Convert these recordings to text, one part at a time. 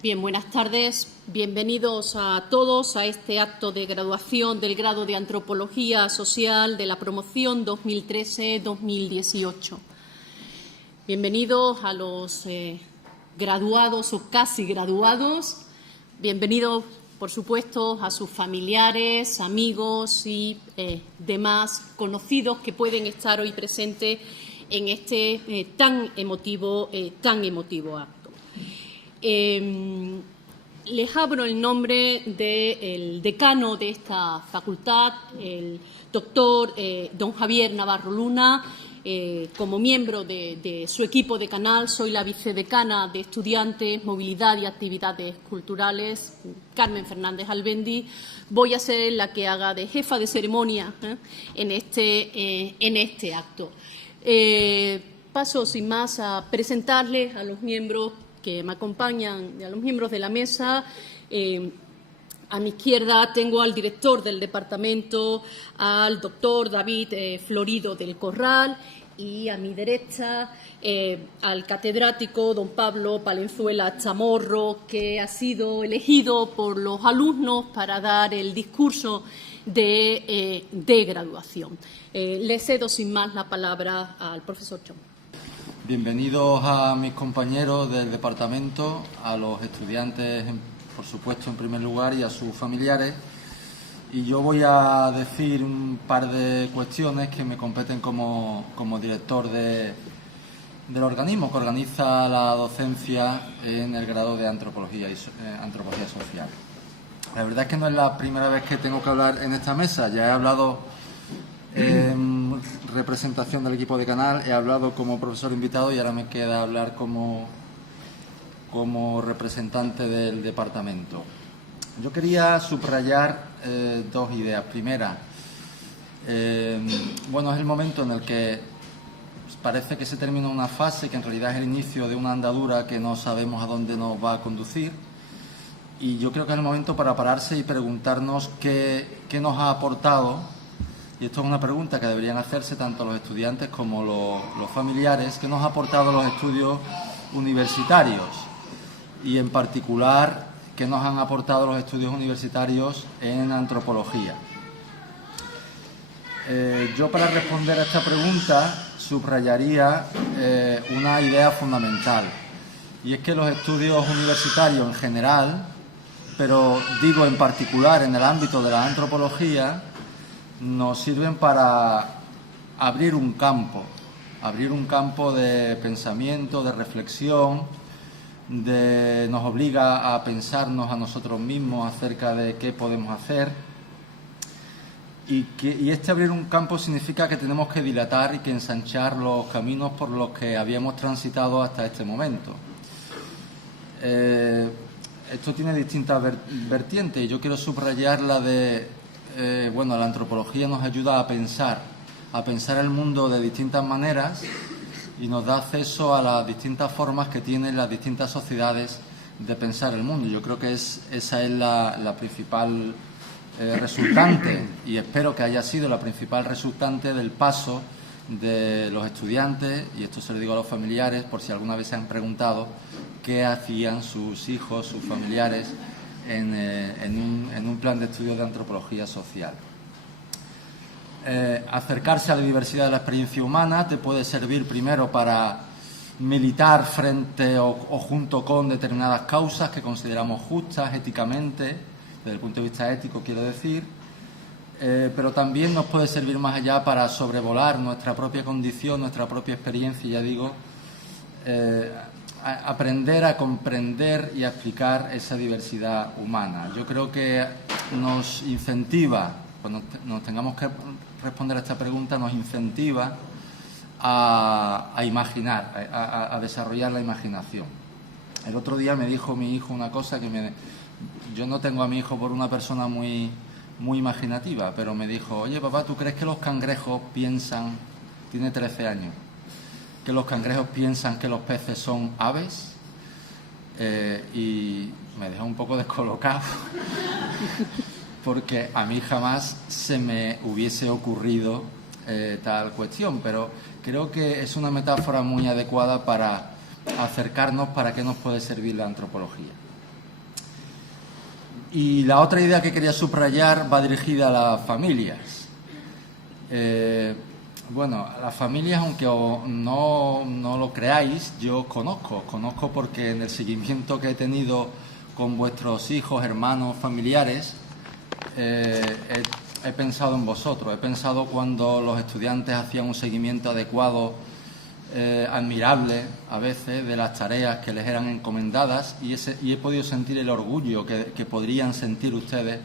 Bien, buenas tardes. Bienvenidos a todos a este acto de graduación del grado de Antropología Social de la promoción 2013-2018. Bienvenidos a los graduados o casi graduados. Bienvenidos, por supuesto, a sus familiares, amigos y demás conocidos que pueden estar hoy presentes en este tan emotivo acto. Les abro el nombre del decano de esta facultad, el doctor don Javier Navarro Luna. Como miembro de su equipo decanal, soy la vicedecana de Estudiantes, Movilidad y Actividades Culturales, Carmen Fernández Albendi. Voy a ser la que haga de jefa de ceremonia en este acto. Paso sin más a presentarles a los miembros que me acompañan, a los miembros de la mesa. A mi izquierda tengo al director del departamento, al doctor David Florido del Corral, y a mi derecha al catedrático don Pablo Palenzuela Chamorro, que ha sido elegido por los alumnos para dar el discurso de graduación. Le cedo sin más la palabra al profesor Chamorro. Bienvenidos a mis compañeros del departamento, a los estudiantes, por supuesto, en primer lugar, y a sus familiares. Y yo voy a decir un par de cuestiones que me competen como director del organismo que organiza la docencia en el grado de Antropología Social. La verdad es que no es la primera vez que tengo que hablar en esta mesa. Ya he hablado en representación del equipo de canal, he hablado como profesor invitado y ahora me queda hablar como representante del departamento. Yo quería subrayar dos ideas. Primera, bueno, es el momento en el que parece que se termina una fase que en realidad es el inicio de una andadura que no sabemos a dónde nos va a conducir, y yo creo que es el momento para pararse y preguntarnos qué nos ha aportado. Y esto es una pregunta que deberían hacerse tanto los estudiantes como los familiares. ¿Qué nos ha aportado los estudios universitarios? Y en particular, ¿qué nos han aportado los estudios universitarios en antropología? Yo, para responder a esta pregunta, subrayaría una idea fundamental. Y es que los estudios universitarios en general, pero digo en particular en el ámbito de la antropología, nos sirven para abrir un campo de pensamiento, de reflexión, nos obliga a pensarnos a nosotros mismos acerca de qué podemos hacer, y este abrir un campo significa que tenemos que dilatar y que ensanchar los caminos por los que habíamos transitado hasta este momento. Esto tiene distintas vertientes, y yo quiero subrayar la de la antropología nos ayuda a pensar el mundo de distintas maneras y nos da acceso a las distintas formas que tienen las distintas sociedades de pensar el mundo. Yo creo que esa es la principal resultante, y espero que haya sido la principal resultante del paso de los estudiantes, y esto se lo digo a los familiares por si alguna vez se han preguntado qué hacían sus hijos, sus familiares en un plan de estudios de antropología social. Acercarse a la diversidad de la experiencia humana te puede servir primero para militar frente o junto con determinadas causas que consideramos justas éticamente, desde el punto de vista ético quiero decir, pero también nos puede servir más allá para sobrevolar nuestra propia condición, nuestra propia experiencia, ya digo, aprender a comprender y a explicar esa diversidad humana. Yo creo que nos incentiva, cuando nos tengamos que responder a esta pregunta, nos incentiva a imaginar, a desarrollar la imaginación. El otro día me dijo mi hijo una cosa que yo no tengo a mi hijo por una persona muy imaginativa, pero me dijo: oye papá, ¿tú crees que los cangrejos piensan, tiene 13 años, que los cangrejos piensan que los peces son aves? Y me dejó un poco descolocado porque a mí jamás se me hubiese ocurrido tal cuestión, pero creo que es una metáfora muy adecuada para acercarnos para qué nos puede servir la antropología. Y la otra idea que quería subrayar va dirigida a las familias. Bueno, a las familias, aunque no lo creáis, yo conozco porque en el seguimiento que he tenido con vuestros hijos, hermanos, familiares, he pensado en vosotros. He pensado cuando los estudiantes hacían un seguimiento adecuado, admirable a veces, de las tareas que les eran encomendadas, y he podido sentir el orgullo que podrían sentir ustedes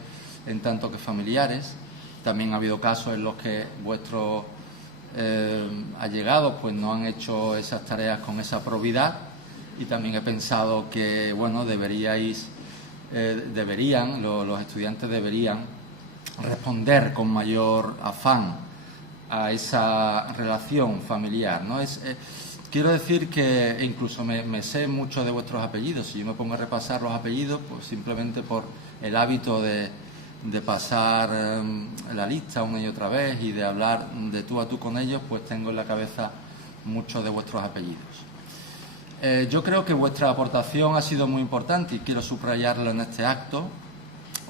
en tanto que familiares. También ha habido casos en los que vuestros allegados pues no han hecho esas tareas con esa probidad, y también he pensado que bueno, los estudiantes deberían responder con mayor afán a esa relación familiar, ¿no? Quiero decir que incluso me sé muchos de vuestros apellidos. Si yo me pongo a repasar los apellidos, pues simplemente por el hábito de pasar la lista una y otra vez y de hablar de tú a tú con ellos, pues tengo en la cabeza muchos de vuestros apellidos. Yo creo que vuestra aportación ha sido muy importante y quiero subrayarlo en este acto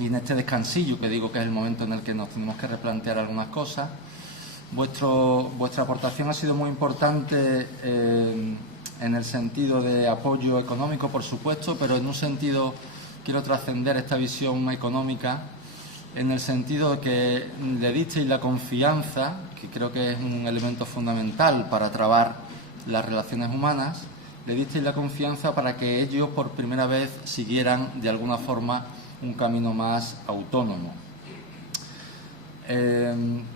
y en este descansillo, que digo que es el momento en el que nos tenemos que replantear algunas cosas. Vuestra aportación ha sido muy importante en el sentido de apoyo económico, por supuesto, pero en un sentido quiero trascender esta visión económica, en el sentido de que le disteis la confianza, que creo que es un elemento fundamental para trabar las relaciones humanas, le disteis la confianza para que ellos por primera vez siguieran de alguna forma un camino más autónomo.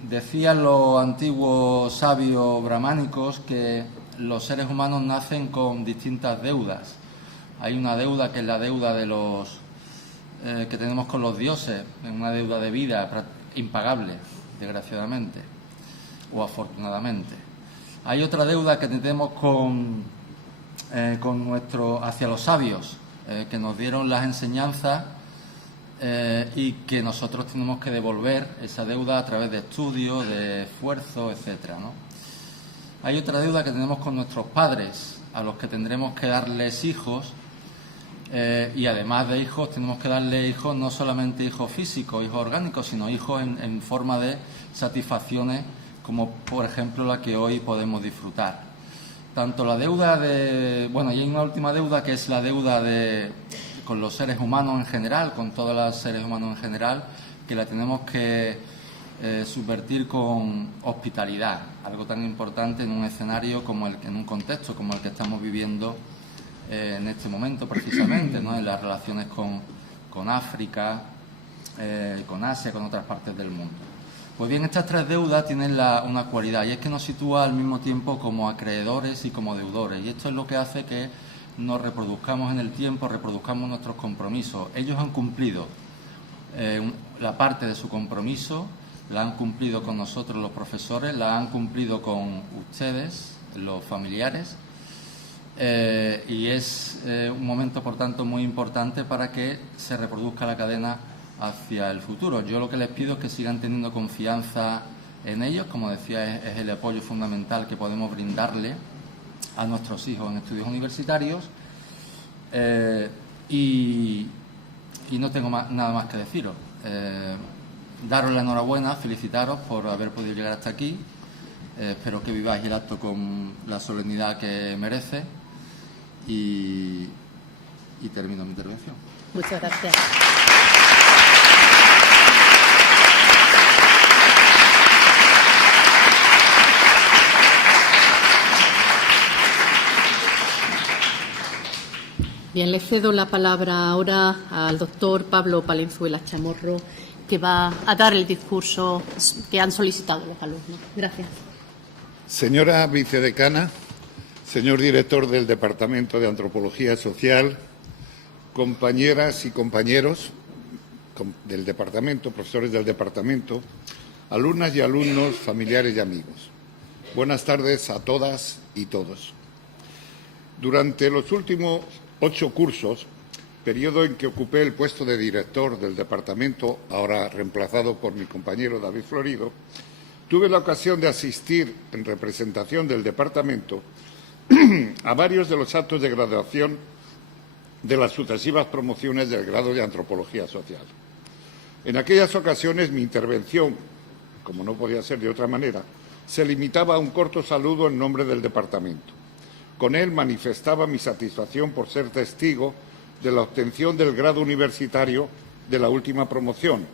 Decían los antiguos sabios brahmánicos que los seres humanos nacen con distintas deudas. Hay una deuda que es la deuda de que tenemos con los dioses, una deuda de vida impagable, desgraciadamente o afortunadamente. Hay otra deuda que tenemos hacia los sabios, que nos dieron las enseñanzas y que nosotros tenemos que devolver esa deuda a través de estudios, de esfuerzo, etcétera, ¿no? Hay otra deuda que tenemos con nuestros padres, a los que tendremos que darles hijos. Y además de hijos, tenemos que darle hijos, no solamente hijos físicos, hijos orgánicos, sino hijos en forma de satisfacciones, como por ejemplo la que hoy podemos disfrutar. Tanto la deuda y hay una última deuda que es la deuda con los seres humanos en general, con todos los seres humanos en general, que la tenemos que subvertir con hospitalidad, algo tan importante en un escenario en un contexto como el que estamos viviendo en este momento precisamente, ¿no? En las relaciones con África, con Asia, con otras partes del mundo. Pues bien, estas tres deudas tienen una cualidad, y es que nos sitúa al mismo tiempo como acreedores y como deudores, y esto es lo que hace que nos reproduzcamos en el tiempo, reproduzcamos nuestros compromisos. Ellos han cumplido la parte de su compromiso, la han cumplido con nosotros los profesores, la han cumplido con ustedes, los familiares, y es un momento, por tanto, muy importante para que se reproduzca la cadena hacia el futuro. Yo lo que les pido es que sigan teniendo confianza en ellos, como decía, es el apoyo fundamental que podemos brindarle a nuestros hijos en estudios universitarios, y no tengo nada más que deciros. Daros la enhorabuena, felicitaros por haber podido llegar hasta aquí. Espero que viváis el acto con la solemnidad que merece. Y termino mi intervención. Muchas gracias. Bien, le cedo la palabra ahora al doctor Pablo Palenzuela Chamorro, que va a dar el discurso que han solicitado los alumnos. Gracias. Señora vicedecana, señor director del Departamento de Antropología Social, compañeras y compañeros del departamento, profesores del departamento, alumnas y alumnos, familiares y amigos. Buenas tardes a todas y todos. Durante los últimos 8 cursos, periodo en que ocupé el puesto de director del departamento, ahora reemplazado por mi compañero David Florido, tuve la ocasión de asistir en representación del departamento a varios de los actos de graduación de las sucesivas promociones del grado de Antropología Social. En aquellas ocasiones mi intervención, como no podía ser de otra manera, se limitaba a un corto saludo en nombre del departamento. Con él manifestaba mi satisfacción por ser testigo de la obtención del grado universitario de la última promoción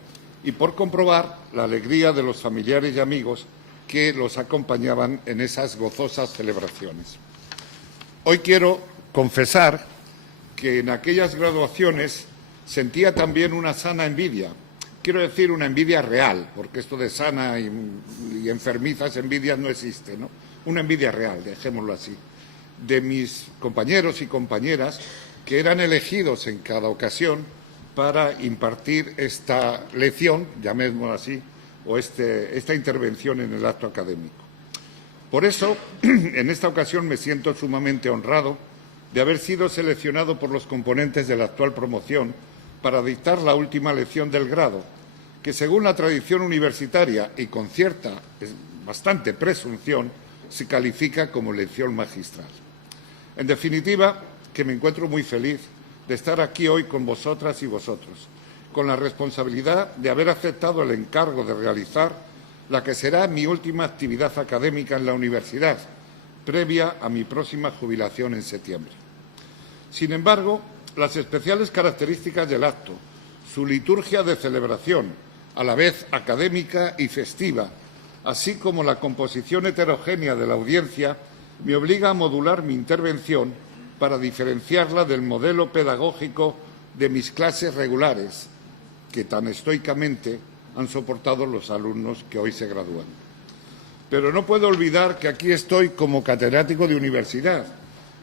y por comprobar la alegría de los familiares y amigos que los acompañaban en esas gozosas celebraciones. Hoy quiero confesar que en aquellas graduaciones sentía también una sana envidia. Quiero decir una envidia real, porque esto de sana y enfermizas envidias no existe, ¿no? Una envidia real, dejémoslo así, de mis compañeros y compañeras que eran elegidos en cada ocasión para impartir esta lección, llamémoslo así, o esta intervención en el acto académico. Por eso, en esta ocasión me siento sumamente honrado de haber sido seleccionado por los componentes de la actual promoción para dictar la última lección del grado, que según la tradición universitaria y con cierta, bastante presunción, se califica como lección magistral. En definitiva, que me encuentro muy feliz de estar aquí hoy con vosotras y vosotros, con la responsabilidad de haber aceptado el encargo de realizar la que será mi última actividad académica en la universidad, previa a mi próxima jubilación en septiembre. Sin embargo, las especiales características del acto, su liturgia de celebración, a la vez académica y festiva, así como la composición heterogénea de la audiencia, me obliga a modular mi intervención para diferenciarla del modelo pedagógico de mis clases regulares, que tan estoicamente han soportado los alumnos que hoy se gradúan. Pero no puedo olvidar que aquí estoy como catedrático de universidad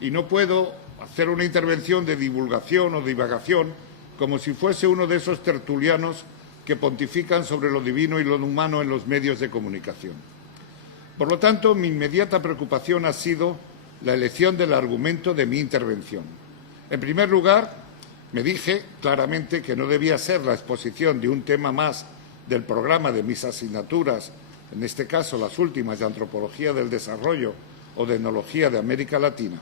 y no puedo hacer una intervención de divulgación o divagación como si fuese uno de esos tertulianos que pontifican sobre lo divino y lo humano en los medios de comunicación. Por lo tanto, mi inmediata preocupación ha sido la elección del argumento de mi intervención. En primer lugar, me dije claramente que no debía ser la exposición de un tema más del programa de mis asignaturas, en este caso las últimas de Antropología del Desarrollo o de Etnología de América Latina.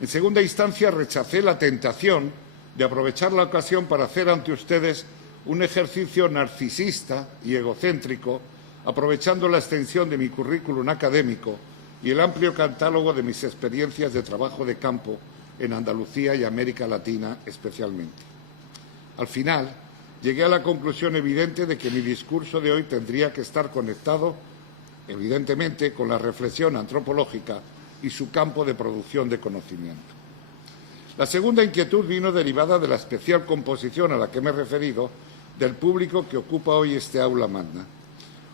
En segunda instancia, rechacé la tentación de aprovechar la ocasión para hacer ante ustedes un ejercicio narcisista y egocéntrico, aprovechando la extensión de mi currículum académico y el amplio catálogo de mis experiencias de trabajo de campo en Andalucía y América Latina especialmente. Al final, llegué a la conclusión evidente de que mi discurso de hoy tendría que estar conectado, evidentemente, con la reflexión antropológica y su campo de producción de conocimiento. La segunda inquietud vino derivada de la especial composición a la que me he referido del público que ocupa hoy este aula magna.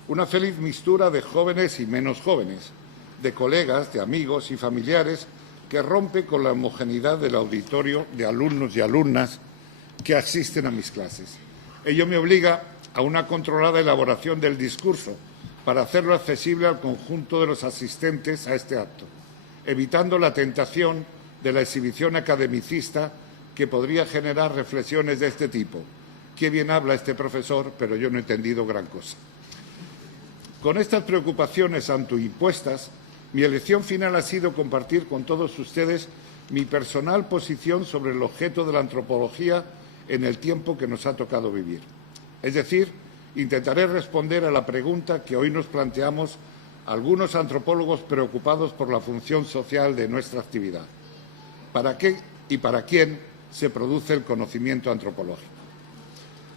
Una feliz mixtura de jóvenes y menos jóvenes, de colegas, de amigos y familiares que rompe con la homogeneidad del auditorio de alumnos y alumnas que asisten a mis clases. Ello me obliga a una controlada elaboración del discurso para hacerlo accesible al conjunto de los asistentes a este acto, evitando la tentación de la exhibición academicista que podría generar reflexiones de este tipo. Qué bien habla este profesor, pero yo no he entendido gran cosa. Con estas preocupaciones autoimpuestas, mi elección final ha sido compartir con todos ustedes mi personal posición sobre el objeto de la antropología en el tiempo que nos ha tocado vivir. Es decir, intentaré responder a la pregunta que hoy nos planteamos algunos antropólogos preocupados por la función social de nuestra actividad. ¿Para qué y para quién se produce el conocimiento antropológico?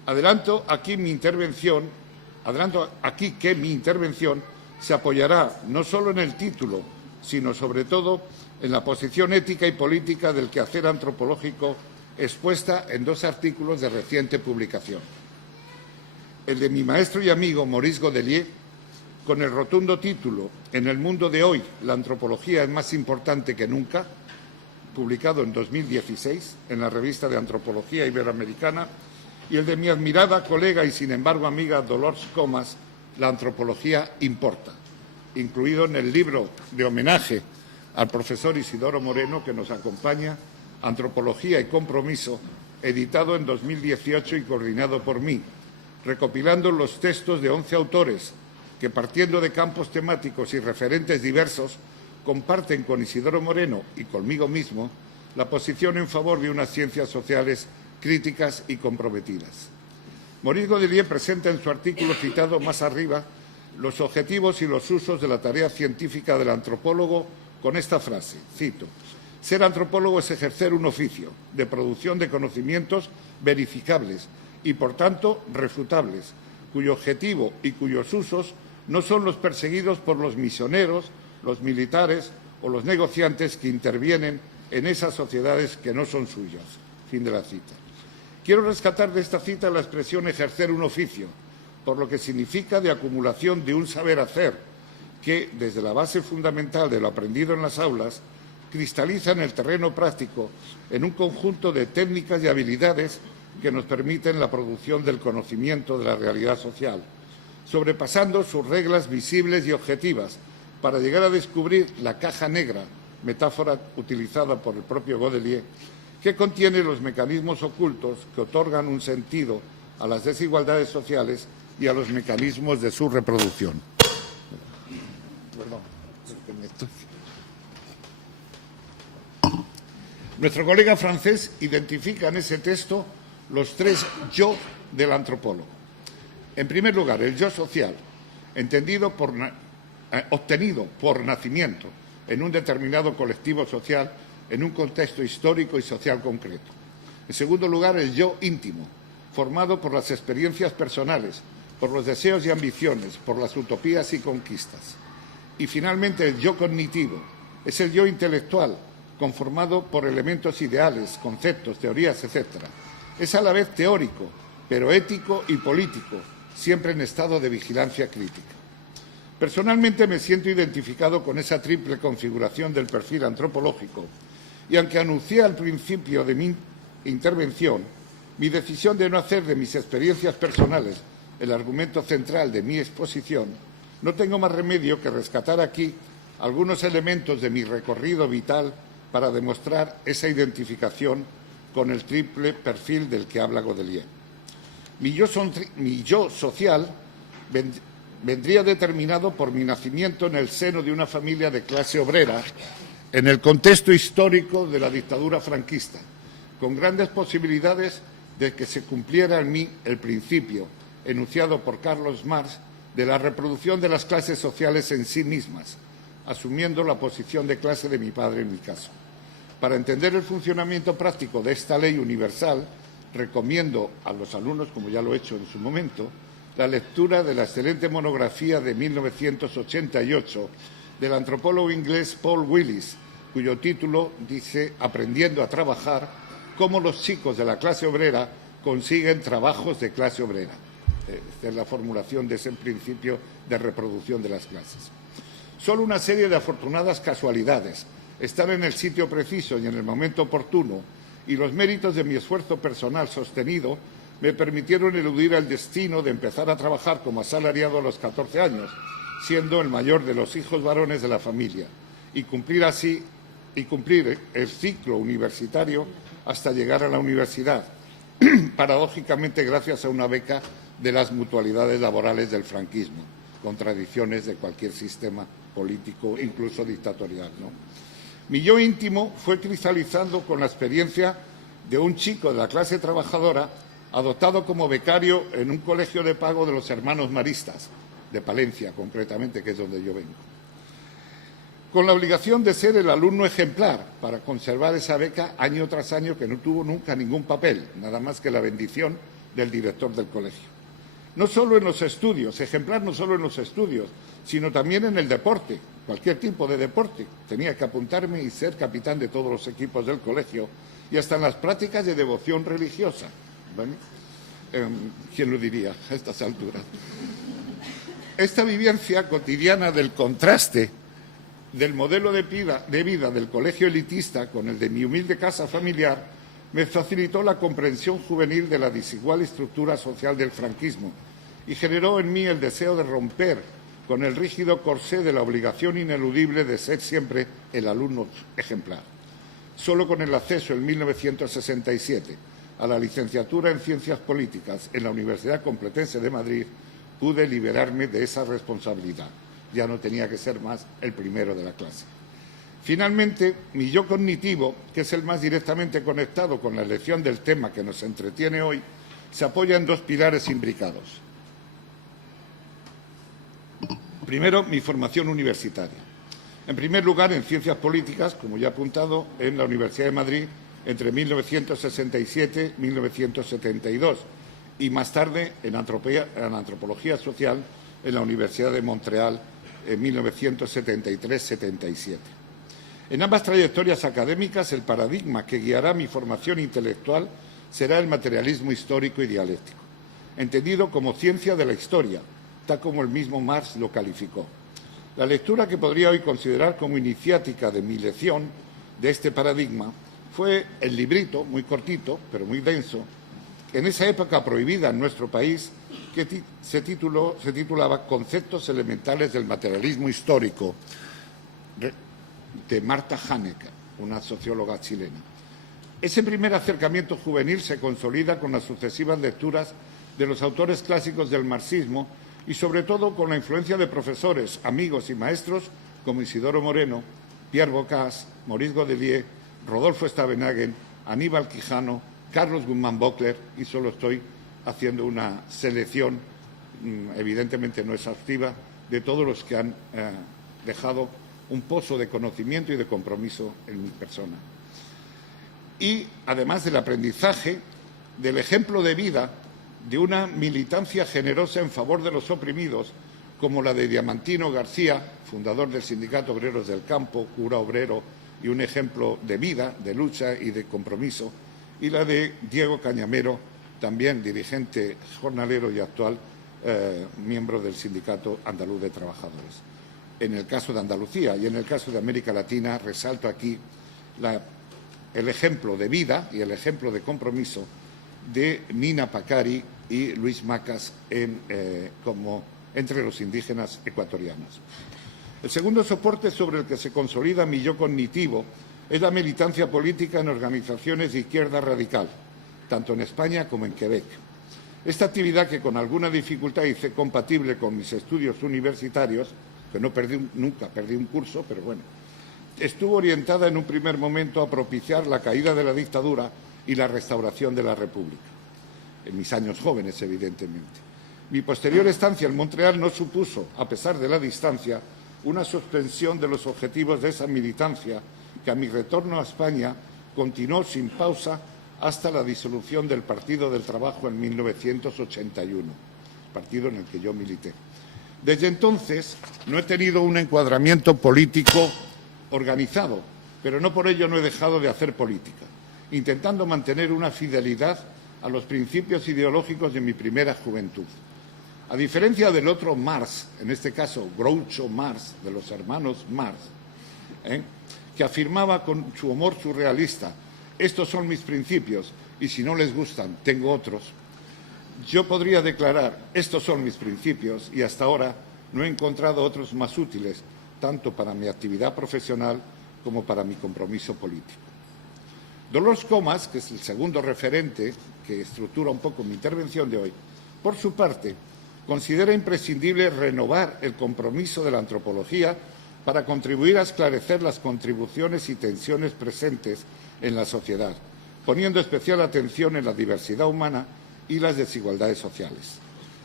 Adelanto aquí que mi intervención se apoyará no solo en el título, sino sobre todo en la posición ética y política del quehacer antropológico expuesta en dos artículos de reciente publicación. El de mi maestro y amigo Maurice Godelier, con el rotundo título «En el mundo de hoy, la antropología es más importante que nunca», publicado en 2016 en la revista de Antropología Iberoamericana, y el de mi admirada colega y, sin embargo, amiga Dolors Comas, La antropología importa, incluido en el libro de homenaje al profesor Isidoro Moreno, que nos acompaña, Antropología y Compromiso, editado en 2018 y coordinado por mí, recopilando los textos de 11 autores que, partiendo de campos temáticos y referentes diversos, comparten con Isidoro Moreno y conmigo mismo la posición en favor de unas ciencias sociales críticas y comprometidas. Maurice Godelier presenta en su artículo citado más arriba los objetivos y los usos de la tarea científica del antropólogo con esta frase, cito: «Ser antropólogo es ejercer un oficio de producción de conocimientos verificables y, por tanto, refutables, cuyo objetivo y cuyos usos no son los perseguidos por los misioneros, los militares o los negociantes que intervienen en esas sociedades que no son suyas». Fin de la cita. Quiero rescatar de esta cita la expresión ejercer un oficio, por lo que significa de acumulación de un saber hacer que, desde la base fundamental de lo aprendido en las aulas, cristaliza en el terreno práctico en un conjunto de técnicas y habilidades que nos permiten la producción del conocimiento de la realidad social, sobrepasando sus reglas visibles y objetivas para llegar a descubrir la caja negra, metáfora utilizada por el propio Godelier, que contiene los mecanismos ocultos que otorgan un sentido a las desigualdades sociales y a los mecanismos de su reproducción. Nuestro colega francés identifica en ese texto los tres yo del antropólogo. En primer lugar, el yo social, obtenido por nacimiento en un determinado colectivo social, en un contexto histórico y social concreto. En segundo lugar, el yo íntimo, formado por las experiencias personales, por los deseos y ambiciones, por las utopías y conquistas. Y finalmente, el yo cognitivo, es el yo intelectual, conformado por elementos ideales, conceptos, teorías, etc. Es a la vez teórico, pero ético y político, siempre en estado de vigilancia crítica. Personalmente me siento identificado con esa triple configuración del perfil antropológico y, aunque anuncié al principio de mi intervención mi decisión de no hacer de mis experiencias personales el argumento central de mi exposición, no tengo más remedio que rescatar aquí algunos elementos de mi recorrido vital para demostrar esa identificación con el triple perfil del que habla Godelier. Mi yo social vendría determinado por mi nacimiento en el seno de una familia de clase obrera en el contexto histórico de la dictadura franquista, con grandes posibilidades de que se cumpliera en mí el principio, enunciado por Carlos Marx, de la reproducción de las clases sociales en sí mismas, asumiendo la posición de clase de mi padre en mi caso. Para entender el funcionamiento práctico de esta ley universal, recomiendo a los alumnos, como ya lo he hecho en su momento, la lectura de la excelente monografía de 1988 del antropólogo inglés Paul Willis, cuyo título dice «Aprendiendo a trabajar, cómo los chicos de la clase obrera consiguen trabajos de clase obrera». Esta es la formulación de ese principio de reproducción de las clases. Solo una serie de afortunadas casualidades, estar en el sitio preciso y en el momento oportuno, y los méritos de mi esfuerzo personal sostenido me permitieron eludir el destino de empezar a trabajar como asalariado a los 14 años, siendo el mayor de los hijos varones de la familia, y cumplir el ciclo universitario hasta llegar a la universidad, paradójicamente gracias a una beca de las mutualidades laborales del franquismo, contradicciones de cualquier sistema político, incluso dictatorial, ¿no? Mi yo íntimo fue cristalizando con la experiencia de un chico de la clase trabajadora adoptado como becario en un colegio de pago de los hermanos maristas, de Palencia concretamente, que es donde yo vengo, con la obligación de ser el alumno ejemplar para conservar esa beca año tras año, que no tuvo nunca ningún papel, nada más que la bendición del director del colegio. No solo en los estudios, ejemplar no solo en los estudios, sino también en el deporte, cualquier tipo de deporte. Tenía que apuntarme y ser capitán de todos los equipos del colegio y hasta en las prácticas de devoción religiosa. ¿Vale? ¿Quién lo diría a estas alturas? Esta vivencia cotidiana del contraste del modelo de vida del colegio elitista con el de mi humilde casa familiar me facilitó la comprensión juvenil de la desigual estructura social del franquismo y generó en mí el deseo de romper con el rígido corsé de la obligación ineludible de ser siempre el alumno ejemplar. Solo con el acceso en 1967 a la licenciatura en Ciencias Políticas en la Universidad Complutense de Madrid pude liberarme de esa responsabilidad. Ya no tenía que ser más el primero de la clase. Finalmente, mi yo cognitivo, que es el más directamente conectado con la elección del tema que nos entretiene hoy, se apoya en dos pilares imbricados. Primero, mi formación universitaria. En primer lugar, en Ciencias Políticas, como ya he apuntado, en la Universidad de Madrid entre 1967 y 1972 y más tarde en Antropología Social en la Universidad de Montreal en 1973-77. En ambas trayectorias académicas, el paradigma que guiará mi formación intelectual será el materialismo histórico y dialéctico, entendido como ciencia de la historia, tal como el mismo Marx lo calificó. La lectura que podría hoy considerar como iniciática de mi lección de este paradigma fue el librito, muy cortito, pero muy denso, en esa época prohibida en nuestro país, que se titulaba Conceptos elementales del materialismo histórico, de Marta Hanecker, una socióloga chilena. Ese primer acercamiento juvenil se consolida con las sucesivas lecturas de los autores clásicos del marxismo y, sobre todo, con la influencia de profesores, amigos y maestros como Isidoro Moreno, Pierre Bocage, Maurice Godelier, Rodolfo Stavenhagen, Aníbal Quijano, Carlos Guzmán Bockler, y solo estoy haciendo una selección, evidentemente no exhaustiva, de todos los que han dejado un pozo de conocimiento y de compromiso en mi persona. Y, además del aprendizaje, del ejemplo de vida de una militancia generosa en favor de los oprimidos, como la de Diamantino García, fundador del Sindicato Obreros del Campo, cura obrero y un ejemplo de vida, de lucha y de compromiso, y la de Diego Cañamero, también dirigente jornalero y actual miembro del Sindicato Andaluz de Trabajadores. En el caso de Andalucía y en el caso de América Latina, resalto aquí el ejemplo de vida y el ejemplo de compromiso de Nina Pacari y Luis Macas entre los indígenas ecuatorianos. El segundo soporte sobre el que se consolida mi yo cognitivo es la militancia política en organizaciones de izquierda radical, tanto en España como en Quebec. Esta actividad, que con alguna dificultad hice compatible con mis estudios universitarios, que nunca perdí un curso, pero bueno, estuvo orientada en un primer momento a propiciar la caída de la dictadura y la restauración de la República, en mis años jóvenes, evidentemente. Mi posterior estancia en Montreal no supuso, a pesar de la distancia, una suspensión de los objetivos de esa militancia que a mi retorno a España continuó sin pausa hasta la disolución del Partido del Trabajo en 1981, partido en el que yo milité. Desde entonces no he tenido un encuadramiento político organizado, pero no por ello no he dejado de hacer política, intentando mantener una fidelidad a los principios ideológicos de mi primera juventud. A diferencia del otro Marx, en este caso Groucho Marx, de los hermanos Marx, que afirmaba con su humor surrealista: estos son mis principios y si no les gustan, tengo otros. Yo podría declarar: estos son mis principios y hasta ahora no he encontrado otros más útiles, tanto para mi actividad profesional como para mi compromiso político. Dolors Comas, que es el segundo referente que estructura un poco mi intervención de hoy, por su parte, considera imprescindible renovar el compromiso de la antropología para contribuir a esclarecer las contribuciones y tensiones presentes en la sociedad, poniendo especial atención en la diversidad humana y las desigualdades sociales.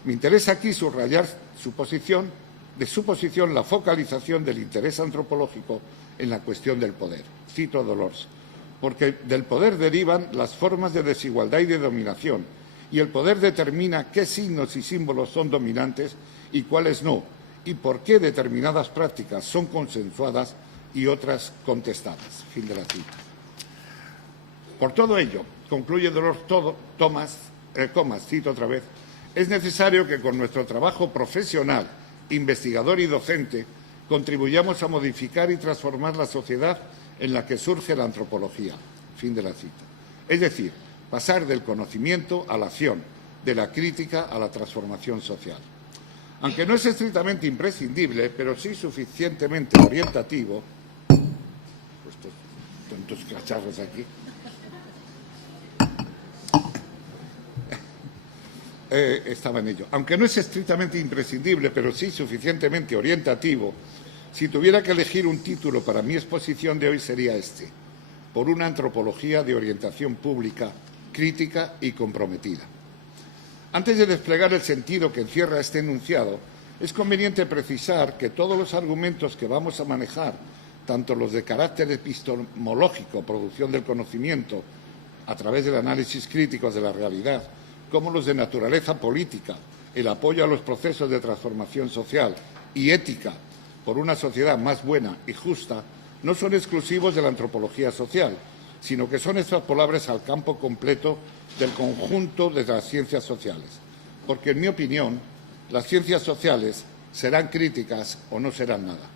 Me interesa aquí subrayar de su posición la focalización del interés antropológico en la cuestión del poder. Cito a Dolors: porque del poder derivan las formas de desigualdad y de dominación, y el poder determina qué signos y símbolos son dominantes y cuáles no, y por qué determinadas prácticas son consensuadas y otras contestadas. Fin de la cita. Por todo ello, concluye Dolors Comas, cito otra vez: es necesario que con nuestro trabajo profesional, investigador y docente contribuyamos a modificar y transformar la sociedad en la que surge la antropología. Fin de la cita. Es decir, pasar del conocimiento a la acción, de la crítica a la transformación social. Aunque no es estrictamente imprescindible, pero sí suficientemente orientativo, estos tontos cacharros aquí, estaba en ello. Aunque no es estrictamente imprescindible, pero sí suficientemente orientativo, Si tuviera que elegir un título para mi exposición de hoy sería este: por una antropología de orientación pública, crítica y comprometida. Antes de desplegar el sentido que encierra este enunciado, es conveniente precisar que todos los argumentos que vamos a manejar, tanto los de carácter epistemológico, producción del conocimiento, a través del análisis crítico de la realidad, como los de naturaleza política, el apoyo a los procesos de transformación social y ética por una sociedad más buena y justa, no son exclusivos de la antropología social, sino que son extrapolables al campo completo del conjunto de las ciencias sociales. Porque, en mi opinión, las ciencias sociales serán críticas o no serán nada.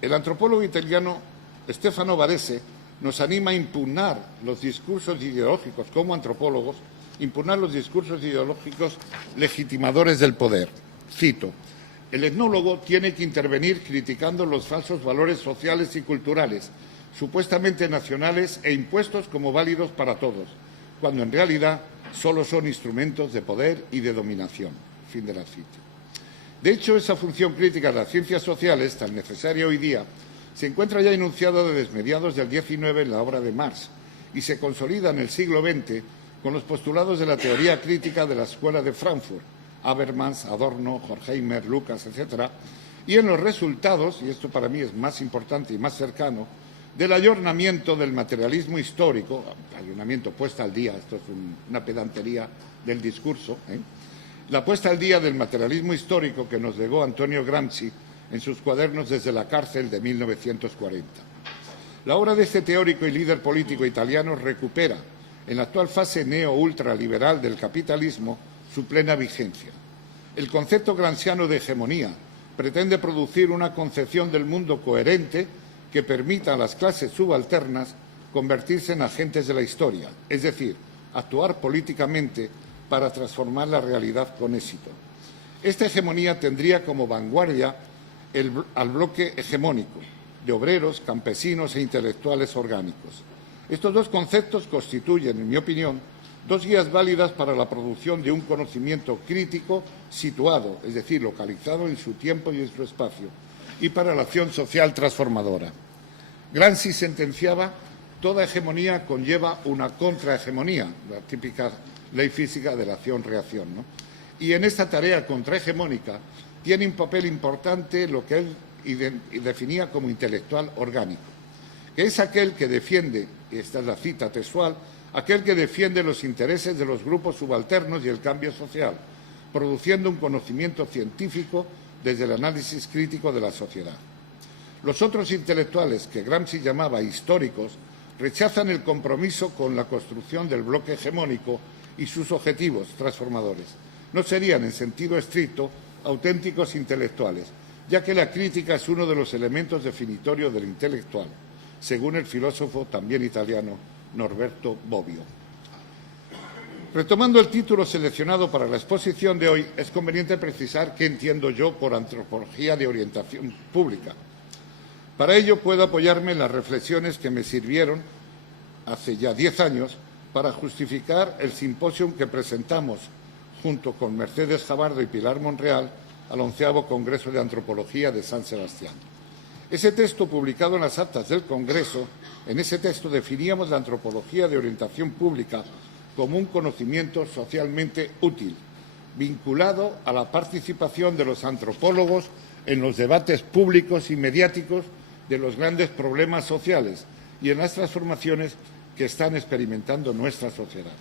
El antropólogo italiano Stefano Barese nos anima a impugnar los discursos ideológicos como antropólogos, impugnar los discursos ideológicos legitimadores del poder. Cito: el etnólogo tiene que intervenir criticando los falsos valores sociales y culturales, supuestamente nacionales e impuestos como válidos para todos, cuando en realidad solo son instrumentos de poder y de dominación. Fin de la cita. De hecho, esa función crítica de las ciencias sociales, tan necesaria hoy día, se encuentra ya enunciada desde mediados del XIX en la obra de Marx y se consolida en el siglo XX con los postulados de la teoría crítica de la Escuela de Frankfurt, Habermas, Adorno, Horkheimer, Lucas, etc., y en los resultados, y esto para mí es más importante y más cercano, del ayornamiento del materialismo histórico, ayornamiento, puesta al día, esto es una pedantería del discurso, la puesta al día del materialismo histórico que nos legó Antonio Gramsci en sus cuadernos desde la cárcel de 1940. La obra de este teórico y líder político italiano recupera, en la actual fase neo-ultraliberal del capitalismo, su plena vigencia. El concepto gramsciano de hegemonía pretende producir una concepción del mundo coherente que permita a las clases subalternas convertirse en agentes de la historia, es decir, actuar políticamente para transformar la realidad con éxito. Esta hegemonía tendría como vanguardia al bloque hegemónico de obreros, campesinos e intelectuales orgánicos. Estos dos conceptos constituyen, en mi opinión, dos guías válidas para la producción de un conocimiento crítico situado, es decir, localizado en su tiempo y en su espacio, y para la acción social transformadora. Gramsci sentenciaba: toda hegemonía conlleva una contrahegemonía, la típica ley física de la acción-reacción, ¿no? Y en esta tarea contrahegemónica tiene un papel importante lo que él definía como intelectual orgánico, que es aquel que defiende, y esta es la cita textual, aquel que defiende los intereses de los grupos subalternos y el cambio social, produciendo un conocimiento científico desde el análisis crítico de la sociedad. Los otros intelectuales, que Gramsci llamaba históricos, rechazan el compromiso con la construcción del bloque hegemónico y sus objetivos transformadores. No serían, en sentido estricto, auténticos intelectuales, ya que la crítica es uno de los elementos definitorios del intelectual, según el filósofo también italiano Norberto Bobbio. Retomando el título seleccionado para la exposición de hoy, es conveniente precisar qué entiendo yo por antropología de orientación pública. Para ello puedo apoyarme en las reflexiones que me sirvieron hace ya 10 años para justificar el simposio que presentamos junto con Mercedes Jabardo y Pilar Monreal al 11º Congreso de Antropología de San Sebastián. Ese texto, publicado en las actas del Congreso, en ese texto definíamos la antropología de orientación pública como un conocimiento socialmente útil, vinculado a la participación de los antropólogos en los debates públicos y mediáticos de los grandes problemas sociales y en las transformaciones que están experimentando nuestras sociedades.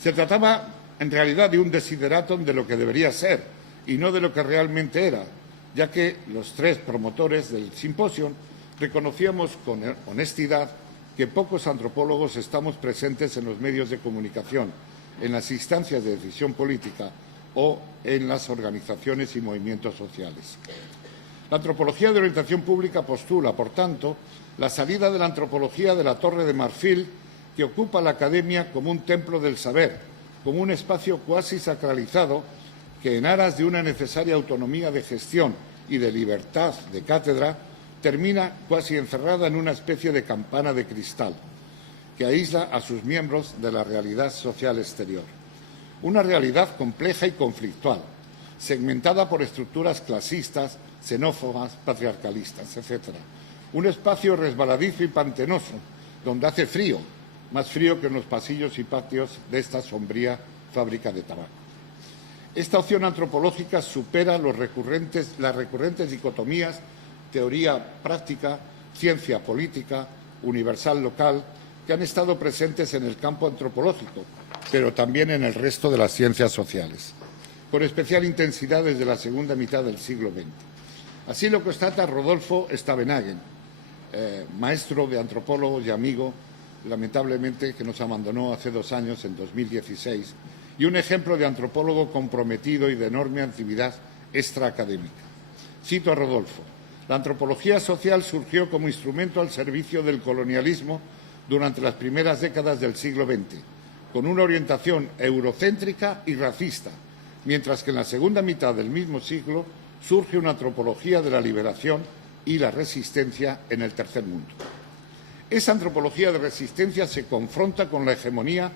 Se trataba, en realidad, de un desideratum de lo que debería ser y no de lo que realmente era, ya que los tres promotores del simposio reconocíamos con honestidad que pocos antropólogos estamos presentes en los medios de comunicación, en las instancias de decisión política o en las organizaciones y movimientos sociales. La antropología de orientación pública postula, por tanto, la salida de la antropología de la Torre de Marfil, que ocupa la academia como un templo del saber, como un espacio cuasi sacralizado que, en aras de una necesaria autonomía de gestión y de libertad de cátedra, termina cuasi encerrada en una especie de campana de cristal que aísla a sus miembros de la realidad social exterior. Una realidad compleja y conflictual, segmentada por estructuras clasistas, xenófobas, patriarcalistas, etc. Un espacio resbaladizo y pantanoso, donde hace frío, más frío que en los pasillos y patios de esta sombría fábrica de tabaco. Esta opción antropológica supera las recurrentes dicotomías teoría-práctica, ciencia política, universal local, que han estado presentes en el campo antropológico, pero también en el resto de las ciencias sociales, con especial intensidad desde la segunda mitad del siglo XX. Así lo constata Rodolfo Stavenhagen, maestro de antropólogos y amigo, lamentablemente, que nos abandonó hace 2 años, en 2016, y un ejemplo de antropólogo comprometido y de enorme actividad extraacadémica. Cito a Rodolfo: la antropología social surgió como instrumento al servicio del colonialismo durante las primeras décadas del siglo XX, con una orientación eurocéntrica y racista, mientras que en la segunda mitad del mismo siglo surge una antropología de la liberación y la resistencia en el tercer mundo. Esa antropología de resistencia se confronta con la hegemonía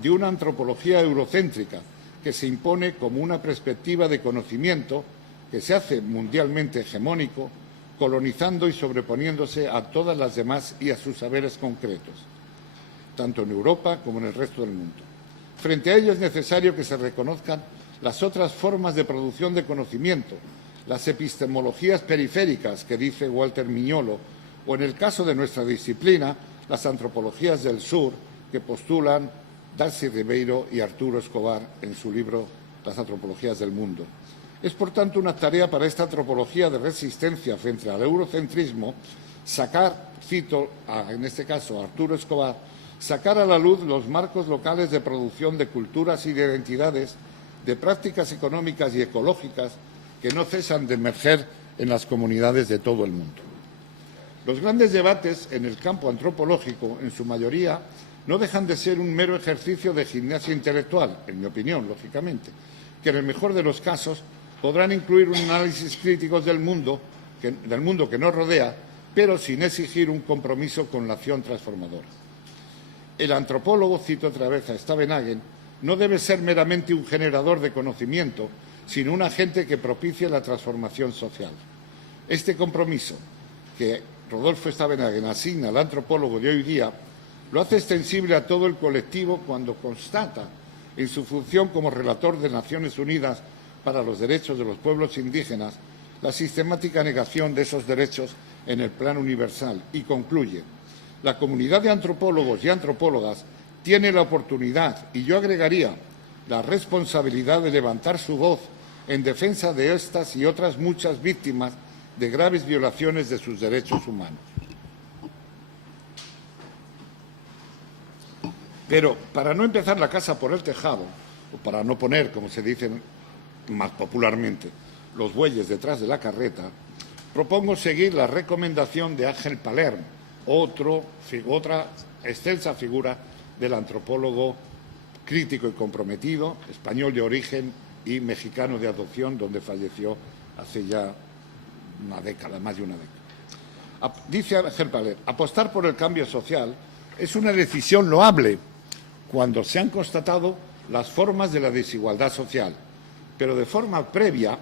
de una antropología eurocéntrica que se impone como una perspectiva de conocimiento que se hace mundialmente hegemónico, colonizando y sobreponiéndose a todas las demás y a sus saberes concretos, tanto en Europa como en el resto del mundo. Frente a ello es necesario que se reconozcan las otras formas de producción de conocimiento, las epistemologías periféricas que dice Walter Mignolo, o en el caso de nuestra disciplina, las antropologías del sur que postulan Darcy Ribeiro y Arturo Escobar en su libro Las antropologías del mundo. Es, por tanto, una tarea para esta antropología de resistencia frente al eurocentrismo sacar, cito en este caso a Arturo Escobar, sacar a la luz los marcos locales de producción de culturas y de identidades, de prácticas económicas y ecológicas que no cesan de emerger en las comunidades de todo el mundo. Los grandes debates en el campo antropológico, en su mayoría, no dejan de ser un mero ejercicio de gimnasia intelectual, en mi opinión, lógicamente, que en el mejor de los casos podrán incluir un análisis crítico del mundo que nos rodea, pero sin exigir un compromiso con la acción transformadora. El antropólogo, cito otra vez a Stavenhagen, no debe ser meramente un generador de conocimiento, sino un agente que propicie la transformación social. Este compromiso que Rodolfo Stavenhagen asigna al antropólogo de hoy día lo hace extensible a todo el colectivo cuando constata, en su función como relator de Naciones Unidas para los Derechos de los Pueblos Indígenas, la sistemática negación de esos derechos en el plano universal, y concluye: la comunidad de antropólogos y antropólogas tiene la oportunidad, y yo agregaría la responsabilidad, de levantar su voz en defensa de estas y otras muchas víctimas de graves violaciones de sus derechos humanos. Pero para no empezar la casa por el tejado, o para no poner, como se dice más popularmente, los bueyes detrás de la carreta, propongo seguir la recomendación de Ángel Palermo, otra excelsa figura del antropólogo crítico y comprometido, español de origen y mexicano de adopción, donde falleció hace ya una década, más de una década. Dice Ángel Palermo: apostar por el cambio social es una decisión loable cuando se han constatado las formas de la desigualdad social, pero de forma previa,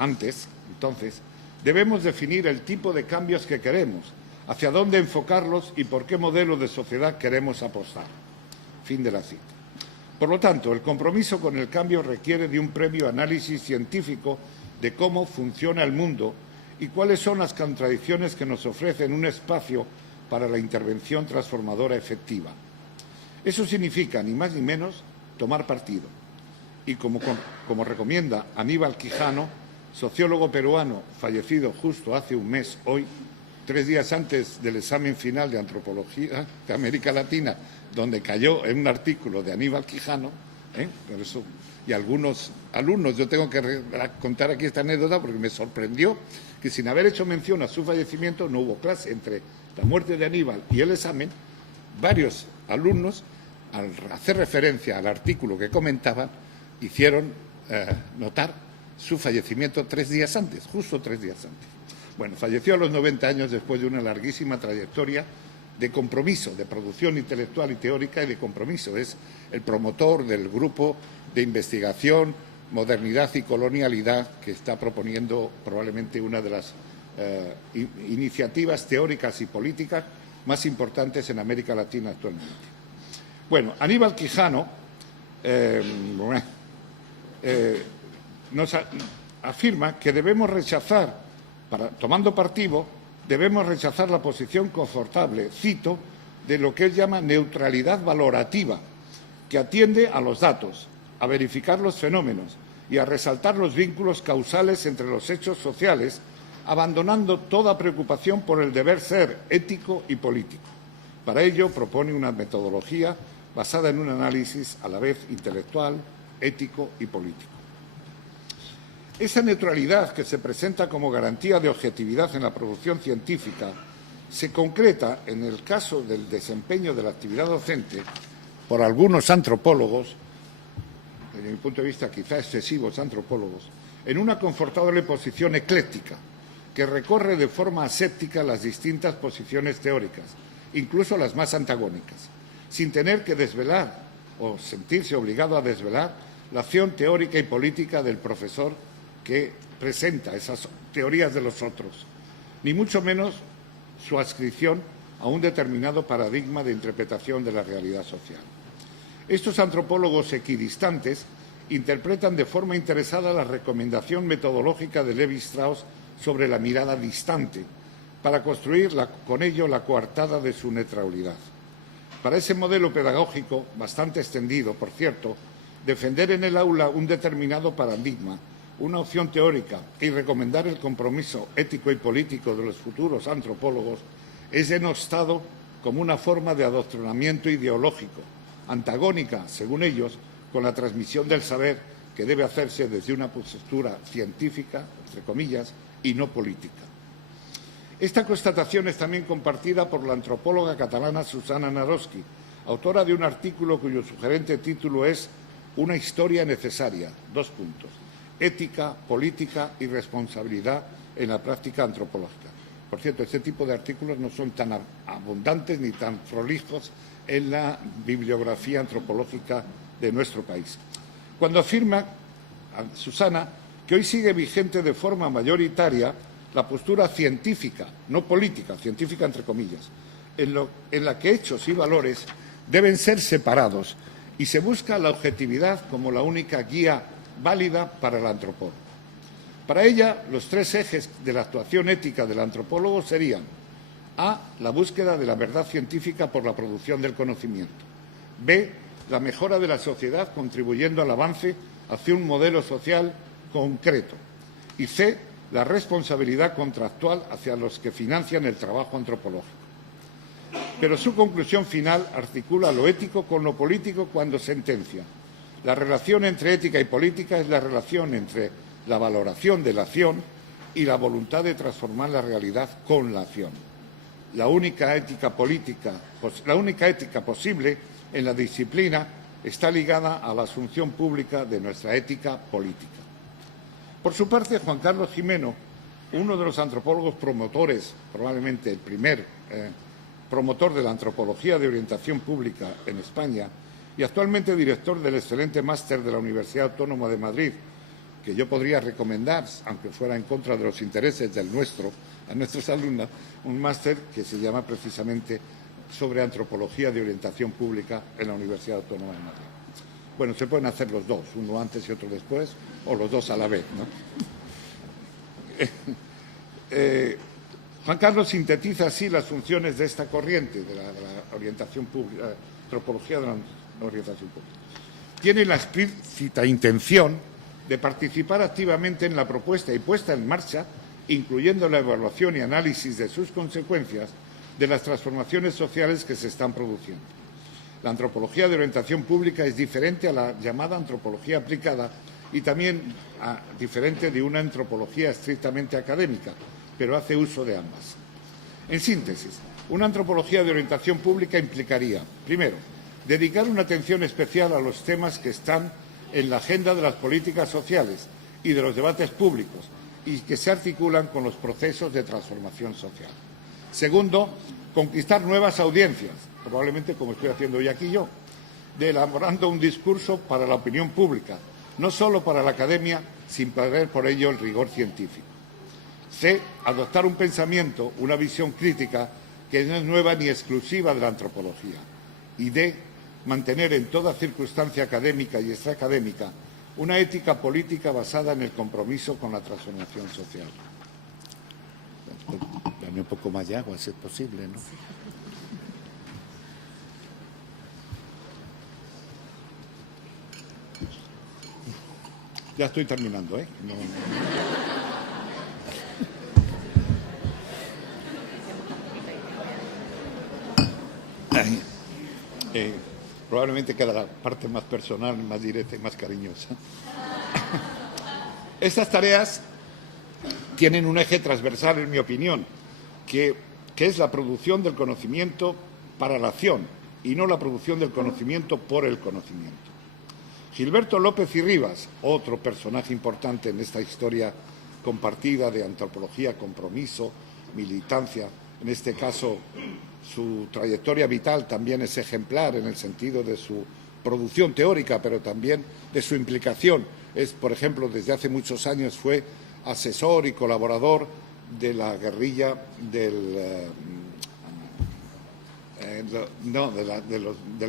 entonces, debemos definir el tipo de cambios que queremos, hacia dónde enfocarlos y por qué modelo de sociedad queremos apostar. Fin de la cita. Por lo tanto, el compromiso con el cambio requiere de un previo análisis científico de cómo funciona el mundo y cuáles son las contradicciones que nos ofrecen un espacio para la intervención transformadora efectiva. Eso significa, ni más ni menos, tomar partido. Y como recomienda Aníbal Quijano, sociólogo peruano fallecido justo hace un mes hoy, 3 días antes del examen final de antropología de América Latina, donde cayó en un artículo de Aníbal Quijano, por eso, y algunos alumnos, yo tengo que contar aquí esta anécdota porque me sorprendió que, sin haber hecho mención a su fallecimiento, no hubo clase. Entre la muerte de Aníbal y el examen, varios alumnos, al hacer referencia al artículo que comentaban, hicieron notar su fallecimiento 3 días antes, justo 3 días antes. Bueno, falleció a los 90 años después de una larguísima trayectoria de compromiso, de producción intelectual y teórica y de compromiso. Es el promotor del grupo de investigación modernidad y colonialidad que está proponiendo probablemente una de las iniciativas teóricas y políticas más importantes en América Latina actualmente. Bueno, Aníbal Quijano nos afirma que debemos rechazar, tomando partido, debemos rechazar la posición confortable, cito, de lo que él llama neutralidad valorativa, que atiende a los datos, a verificar los fenómenos y a resaltar los vínculos causales entre los hechos sociales, abandonando toda preocupación por el deber ser ético y político. Para ello propone una metodología basada en un análisis a la vez intelectual, ético y político. Esa neutralidad que se presenta como garantía de objetividad en la producción científica se concreta en el caso del desempeño de la actividad docente por algunos antropólogos, desde mi punto de vista quizá excesivos antropólogos, en una confortable posición ecléctica que recorre de forma aséptica las distintas posiciones teóricas, incluso las más antagónicas, sin tener que desvelar o sentirse obligado a desvelar la acción teórica y política del profesor que presenta esas teorías de los otros, ni mucho menos su adscripción a un determinado paradigma de interpretación de la realidad social. Estos antropólogos equidistantes interpretan de forma interesada la recomendación metodológica de Lévi-Strauss sobre la mirada distante, para construir con ello la coartada de su neutralidad. Para ese modelo pedagógico, bastante extendido, por cierto, defender en el aula un determinado paradigma, una opción teórica y recomendar el compromiso ético y político de los futuros antropólogos es denostado como una forma de adoctrinamiento ideológico, antagónica, según ellos, con la transmisión del saber que debe hacerse desde una postura científica, entre comillas, y no política. Esta constatación es también compartida por la antropóloga catalana Susana Naroski, autora de un artículo cuyo sugerente título es «Una historia necesaria», ética, política y responsabilidad en la práctica antropológica. Por cierto, este tipo de artículos no son tan abundantes ni tan prolijos en la bibliografía antropológica de nuestro país. Cuando afirma Susana que hoy sigue vigente de forma mayoritaria la postura científica, no política, científica entre comillas, en la que hechos y valores deben ser separados y se busca la objetividad como la única guía válida para el antropólogo. Para ella, los tres ejes de la actuación ética del antropólogo serían: A, la búsqueda de la verdad científica por la producción del conocimiento; B, la mejora de la sociedad contribuyendo al avance hacia un modelo social concreto; y C, la responsabilidad contractual hacia los que financian el trabajo antropológico. Pero su conclusión final articula lo ético con lo político cuando sentencia: la relación entre ética y política es la relación entre la valoración de la acción y la voluntad de transformar la realidad con la acción. La única ética posible en la disciplina está ligada a la asunción pública de nuestra ética política. Por su parte, Juan Carlos Gimeno, uno de los antropólogos promotores, probablemente el primer promotor de la antropología de orientación pública en España y actualmente director del excelente máster de la Universidad Autónoma de Madrid, que yo podría recomendar, aunque fuera en contra de los intereses a nuestros alumnos, un máster que se llama precisamente sobre antropología de orientación pública en la Universidad Autónoma de Madrid. Bueno, se pueden hacer los dos, uno antes y otro después, o los dos a la vez, ¿no? Juan Carlos sintetiza así las funciones de esta corriente, de la orientación pública, antropología de la orientación pública. Tiene la explícita intención de participar activamente en la propuesta y puesta en marcha, incluyendo la evaluación y análisis de sus consecuencias, de las transformaciones sociales que se están produciendo. La antropología de orientación pública es diferente a la llamada antropología aplicada y también diferente de una antropología estrictamente académica, pero hace uso de ambas. En síntesis, una antropología de orientación pública implicaría, primero, dedicar una atención especial a los temas que están en la agenda de las políticas sociales y de los debates públicos y que se articulan con los procesos de transformación social. Segundo, conquistar nuevas audiencias, probablemente como estoy haciendo hoy aquí yo, elaborando un discurso para la opinión pública, no solo para la academia, sin perder por ello el rigor científico. C. Adoptar un pensamiento, una visión crítica que no es nueva ni exclusiva de la antropología. Y D. Mantener en toda circunstancia académica y extraacadémica una ética política basada en el compromiso con la transformación social. Dame un poco más de agua, si es posible, ¿no? Ya estoy terminando, ¿eh? Probablemente queda la parte más personal, más directa y más cariñosa. Estas tareas tienen un eje transversal, en mi opinión, que es la producción del conocimiento para la acción y no la producción del conocimiento por el conocimiento. Gilberto López y Rivas, otro personaje importante en esta historia compartida de antropología, compromiso, militancia, en este caso su trayectoria vital también es ejemplar en el sentido de su producción teórica, pero también de su implicación. Por ejemplo, desde hace muchos años fue asesor y colaborador de la guerrilla del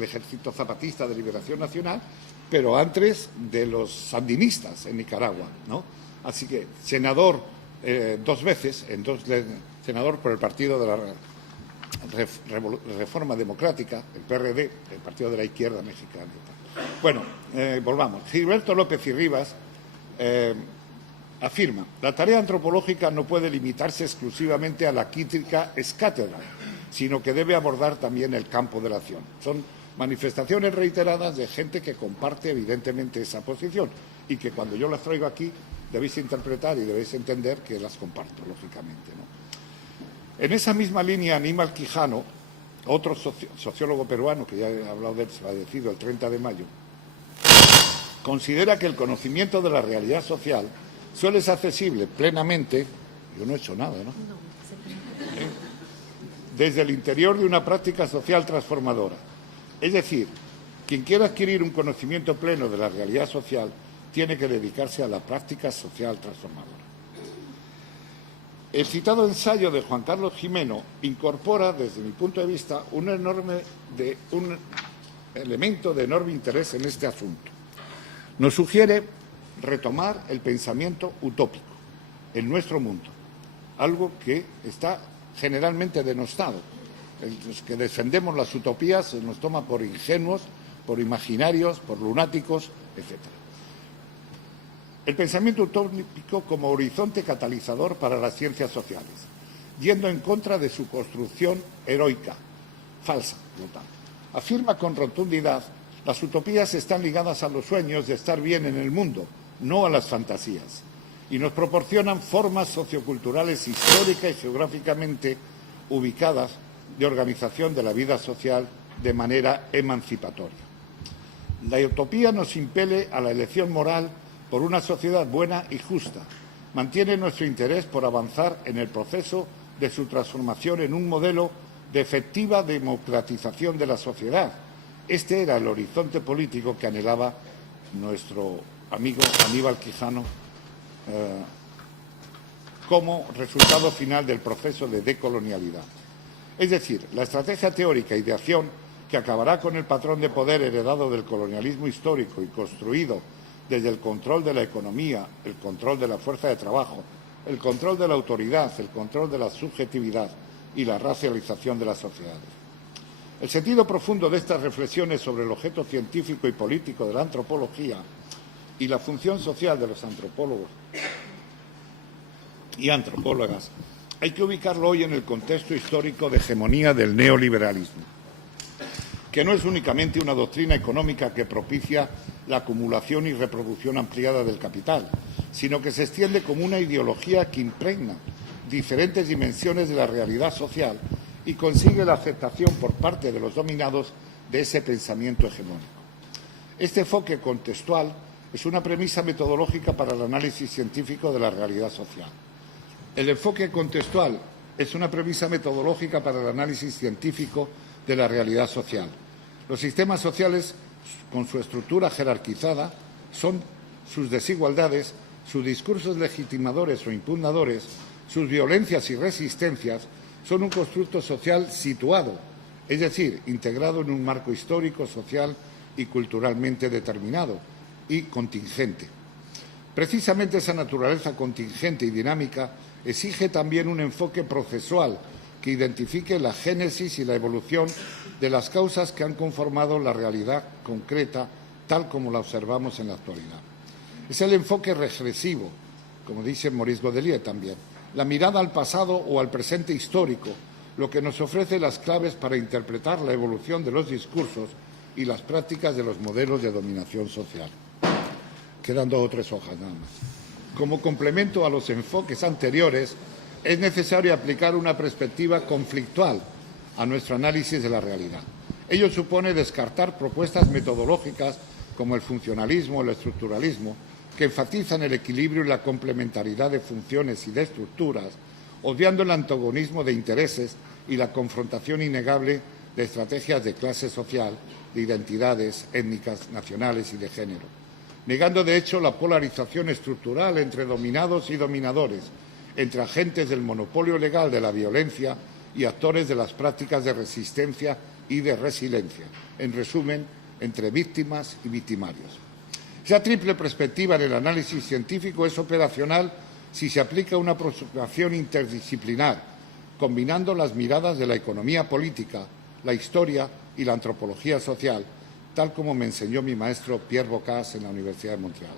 Ejército Zapatista de Liberación Nacional, pero antes de los sandinistas en Nicaragua, ¿no? Así que senador 2 veces, senador por el Partido de la Reforma Democrática, el PRD, el Partido de la Izquierda Mexicana. Bueno, volvamos. Gilberto López y Rivas afirma: la tarea antropológica no puede limitarse exclusivamente a la crítica ex cátedra, sino que debe abordar también el campo de la acción. Son manifestaciones reiteradas de gente que comparte evidentemente esa posición y que cuando yo las traigo aquí debéis interpretar y debéis entender que las comparto, lógicamente, ¿no? En esa misma línea, Aníbal Quijano, otro sociólogo peruano, que ya he hablado de él, fallecido el 30 de mayo, considera que el conocimiento de la realidad social solo es accesible plenamente, yo no he hecho nada, ¿no? Desde el interior de una práctica social transformadora. Es decir, quien quiera adquirir un conocimiento pleno de la realidad social tiene que dedicarse a la práctica social transformadora. El citado ensayo de Juan Carlos Gimeno incorpora, desde mi punto de vista, un elemento de enorme interés en este asunto. Nos sugiere retomar el pensamiento utópico en nuestro mundo, algo que está generalmente denostado. Los que defendemos las utopías se nos toma por ingenuos, por imaginarios, por lunáticos, etc. El pensamiento utópico como horizonte catalizador para las ciencias sociales, yendo en contra de su construcción heroica, falsa, por lo tanto. Afirma con rotundidad: las utopías están ligadas a los sueños de estar bien en el mundo, no a las fantasías, y nos proporcionan formas socioculturales históricas y geográficamente ubicadas de organización de la vida social de manera emancipatoria. La utopía nos impele a la elección moral por una sociedad buena y justa, mantiene nuestro interés por avanzar en el proceso de su transformación en un modelo de efectiva democratización de la sociedad. Este era el horizonte político que anhelaba nuestro amigo Aníbal Quijano como resultado final del proceso de decolonialidad. Es decir, la estrategia teórica y de acción que acabará con el patrón de poder heredado del colonialismo histórico y construido desde el control de la economía, el control de la fuerza de trabajo, el control de la autoridad, el control de la subjetividad y la racialización de las sociedades. El sentido profundo de estas reflexiones sobre el objeto científico y político de la antropología y la función social de los antropólogos y antropólogas hay que ubicarlo hoy en el contexto histórico de hegemonía del neoliberalismo, que no es únicamente una doctrina económica que propicia la acumulación y reproducción ampliada del capital, sino que se extiende como una ideología que impregna diferentes dimensiones de la realidad social y consigue la aceptación por parte de los dominados de ese pensamiento hegemónico. Este enfoque contextual es una premisa metodológica para el análisis científico de la realidad social. El enfoque contextual es una premisa metodológica para el análisis científico de la realidad social. Los sistemas sociales, con su estructura jerarquizada, son sus desigualdades, sus discursos legitimadores o impugnadores, sus violencias y resistencias, son un constructo social situado, es decir, integrado en un marco histórico, social y culturalmente determinado y contingente. Precisamente esa naturaleza contingente y dinámica exige también un enfoque procesual que identifique la génesis y la evolución de las causas que han conformado la realidad concreta tal como la observamos en la actualidad. Es el enfoque regresivo, como dice Maurice Godelier también, la mirada al pasado o al presente histórico, lo que nos ofrece las claves para interpretar la evolución de los discursos y las prácticas de los modelos de dominación social. Quedan 2 o 3 hojas nada más. Como complemento a los enfoques anteriores, es necesario aplicar una perspectiva conflictual a nuestro análisis de la realidad. Ello supone descartar propuestas metodológicas como el funcionalismo o el estructuralismo, que enfatizan el equilibrio y la complementariedad de funciones y de estructuras, obviando el antagonismo de intereses y la confrontación innegable de estrategias de clase social, de identidades étnicas, nacionales y de género, negando de hecho la polarización estructural entre dominados y dominadores, entre agentes del monopolio legal de la violencia y actores de las prácticas de resistencia y de resiliencia, en resumen, entre víctimas y victimarios. Esa triple perspectiva en el análisis científico es operacional si se aplica una aproximación interdisciplinar, combinando las miradas de la economía política, la historia y la antropología social, tal como me enseñó mi maestro Pierre Bocage en la Universidad de Montreal.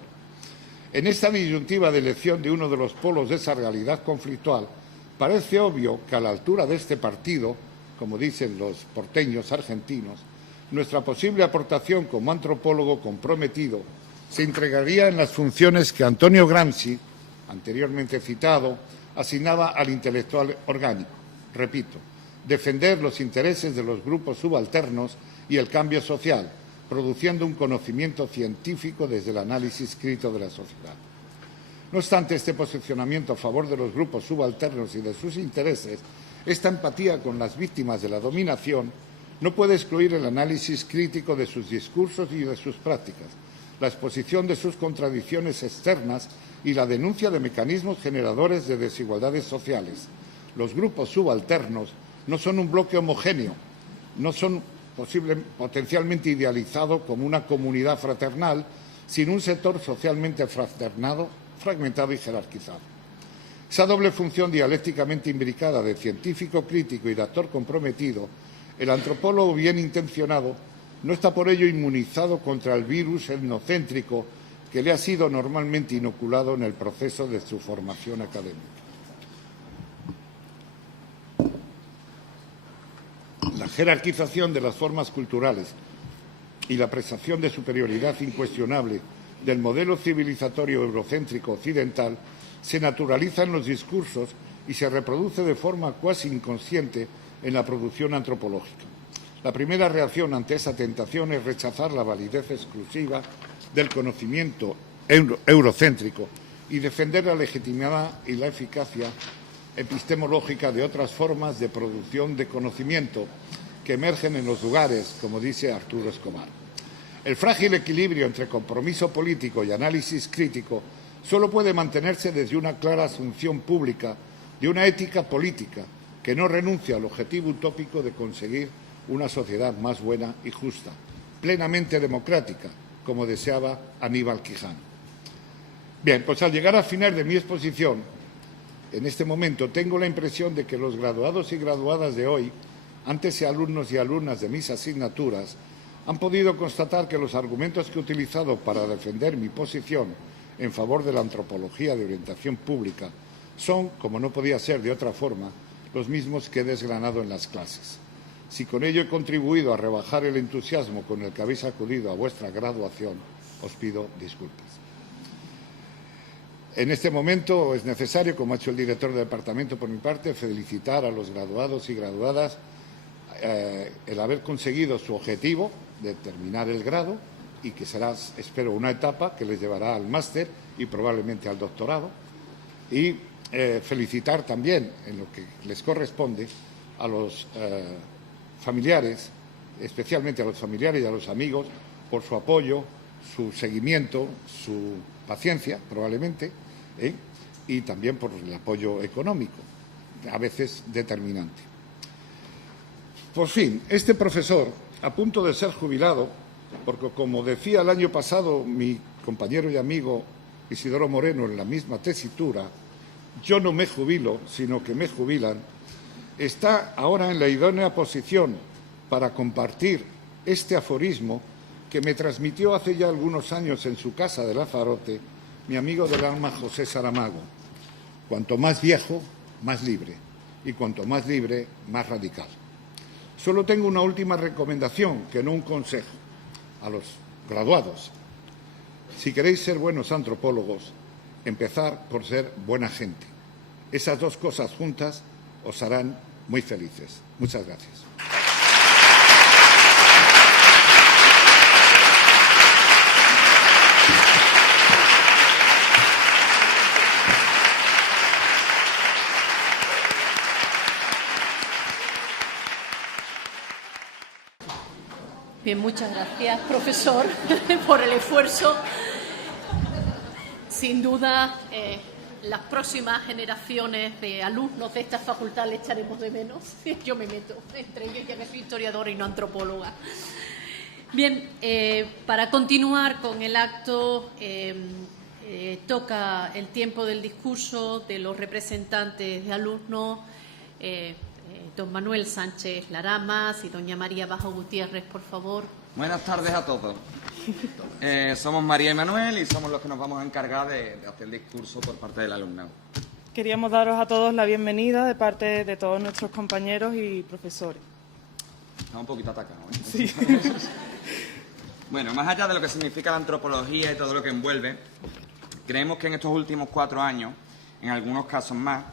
En esta disyuntiva de elección de uno de los polos de esa realidad conflictual, parece obvio que a la altura de este partido, como dicen los porteños argentinos, nuestra posible aportación como antropólogo comprometido se entregaría en las funciones que Antonio Gramsci, anteriormente citado, asignaba al intelectual orgánico. Repito, defender los intereses de los grupos subalternos y el cambio social, produciendo un conocimiento científico desde el análisis crítico de la sociedad. No obstante, este posicionamiento a favor de los grupos subalternos y de sus intereses, esta empatía con las víctimas de la dominación, no puede excluir el análisis crítico de sus discursos y de sus prácticas, la exposición de sus contradicciones externas y la denuncia de mecanismos generadores de desigualdades sociales. Los grupos subalternos no son un bloque homogéneo, no son potencialmente idealizados como una comunidad fraternal, sino un sector socialmente fragmentado y jerarquizado. Esa doble función dialécticamente imbricada de científico crítico y de actor comprometido, el antropólogo bien intencionado no está por ello inmunizado contra el virus etnocéntrico que le ha sido normalmente inoculado en el proceso de su formación académica. La jerarquización de las formas culturales y la apreciación de superioridad incuestionable del modelo civilizatorio eurocéntrico occidental se naturaliza en los discursos y se reproduce de forma cuasi inconsciente en la producción antropológica. La primera reacción ante esa tentación es rechazar la validez exclusiva del conocimiento eurocéntrico y defender la legitimidad y la eficacia epistemológica de otras formas de producción de conocimiento que emergen en los lugares, como dice Arturo Escobar. El frágil equilibrio entre compromiso político y análisis crítico solo puede mantenerse desde una clara asunción pública de una ética política que no renuncia al objetivo utópico de conseguir una sociedad más buena y justa, plenamente democrática, como deseaba Aníbal Quijano. Bien, pues al llegar al final de mi exposición, en este momento tengo la impresión de que los graduados y graduadas de hoy, antes alumnos y alumnas de mis asignaturas, han podido constatar que los argumentos que he utilizado para defender mi posición en favor de la antropología de orientación pública son, como no podía ser de otra forma, los mismos que he desgranado en las clases. Si con ello he contribuido a rebajar el entusiasmo con el que habéis acudido a vuestra graduación, os pido disculpas. En este momento es necesario, como ha hecho el director del departamento por mi parte, felicitar a los graduados y graduadas el haber conseguido su objetivo de terminar el grado y que será, espero, una etapa que les llevará al máster y probablemente al doctorado. Y felicitar también, en lo que les corresponde, a los familiares, especialmente a los familiares y a los amigos, por su apoyo su seguimiento, su paciencia, probablemente, y también por el apoyo económico, a veces determinante. Por fin, este profesor, a punto de ser jubilado, porque como decía el año pasado mi compañero y amigo Isidoro Moreno en la misma tesitura, yo no me jubilo, sino que me jubilan, está ahora en la idónea posición para compartir este aforismo que me transmitió hace ya algunos años en su casa de Lanzarote mi amigo del alma José Saramago. Cuanto más viejo, más libre, y cuanto más libre, más radical. Solo tengo una última recomendación, que no un consejo, a los graduados. Si queréis ser buenos antropólogos, empezar por ser buena gente. Esas dos cosas juntas os harán muy felices. Muchas gracias. Bien, muchas gracias, profesor, por el esfuerzo. Sin duda, las próximas generaciones de alumnos de esta facultad le echaremos de menos. Yo me meto entre ellos, ya que soy historiadora y no antropóloga. Bien, para continuar con el acto, toca el tiempo del discurso de los representantes de alumnos, don Manuel Sánchez Laramas y doña María Bajo Gutiérrez, por favor. Buenas tardes a todos. Somos María y Manuel y somos los que nos vamos a encargar de hacer el discurso por parte del alumnado. Queríamos daros a todos la bienvenida de parte de todos nuestros compañeros y profesores. Está un poquito atacado, ¿eh? Sí. Bueno, más allá de lo que significa la antropología y todo lo que envuelve, creemos que en estos últimos 4 años, en algunos casos más,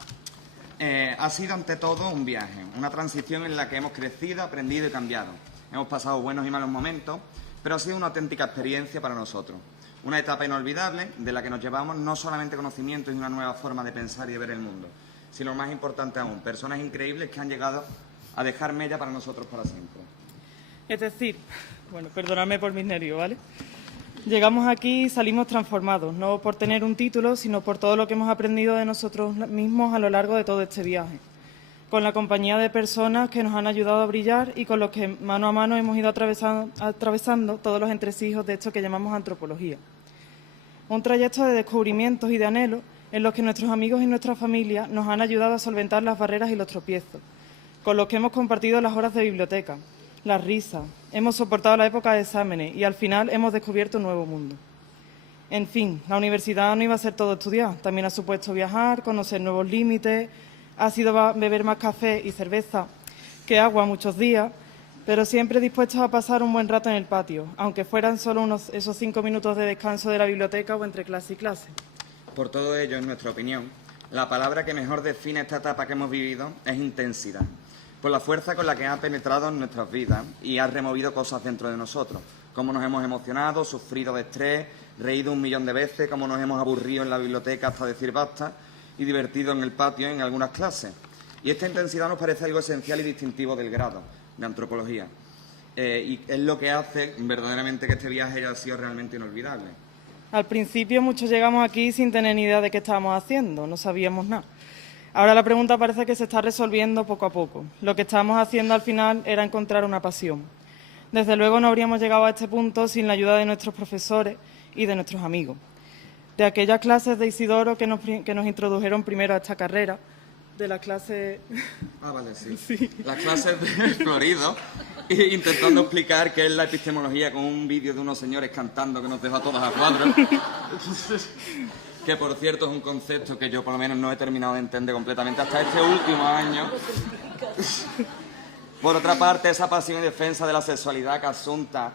ha sido ante todo un viaje, una transición en la que hemos crecido, aprendido y cambiado. Hemos pasado buenos y malos momentos, pero ha sido una auténtica experiencia para nosotros. Una etapa inolvidable de la que nos llevamos no solamente conocimientos y una nueva forma de pensar y de ver el mundo, sino, lo más importante aún, personas increíbles que han llegado a dejar mella para nosotros para siempre. Es decir, bueno, perdonadme por mis nervios, ¿vale? Llegamos aquí y salimos transformados, no por tener un título, sino por todo lo que hemos aprendido de nosotros mismos a lo largo de todo este viaje, con la compañía de personas que nos han ayudado a brillar y con los que mano a mano hemos ido atravesando todos los entresijos de esto que llamamos antropología. Un trayecto de descubrimientos y de anhelos en los que nuestros amigos y nuestra familia nos han ayudado a solventar las barreras y los tropiezos, con los que hemos compartido las horas de biblioteca, las risas, hemos soportado la época de exámenes y al final hemos descubierto un nuevo mundo. En fin, la universidad no iba a ser todo estudiar, también ha supuesto viajar, conocer nuevos límites, ha sido beber más café y cerveza que agua muchos días, pero siempre dispuestos a pasar un buen rato en el patio, aunque fueran solo esos 5 minutos de descanso de la biblioteca o entre clase y clase. Por todo ello, en nuestra opinión, la palabra que mejor define esta etapa que hemos vivido es intensidad, por la fuerza con la que ha penetrado en nuestras vidas y ha removido cosas dentro de nosotros, cómo nos hemos emocionado, sufrido de estrés, reído 1.000.000 de veces, cómo nos hemos aburrido en la biblioteca hasta decir basta y divertido en el patio en algunas clases. Y esta intensidad nos parece algo esencial y distintivo del grado de antropología. Y es lo que hace verdaderamente que este viaje haya sido realmente inolvidable. Al principio muchos llegamos aquí sin tener ni idea de qué estábamos haciendo, no sabíamos nada. Ahora la pregunta parece que se está resolviendo poco a poco. Lo que estábamos haciendo al final era encontrar una pasión. Desde luego no habríamos llegado a este punto sin la ayuda de nuestros profesores y de nuestros amigos. De aquellas clases de Isidoro que nos introdujeron primero a esta carrera, de la clase... Ah, vale, sí. Sí. Las clases de Florido, intentando explicar qué es la epistemología con un vídeo de unos señores cantando que nos dejó a todos a cuadros. Que, por cierto, es un concepto que yo, por lo menos, no he terminado de entender completamente hasta este último año. Por otra parte, esa pasión y defensa de la sexualidad que Asunta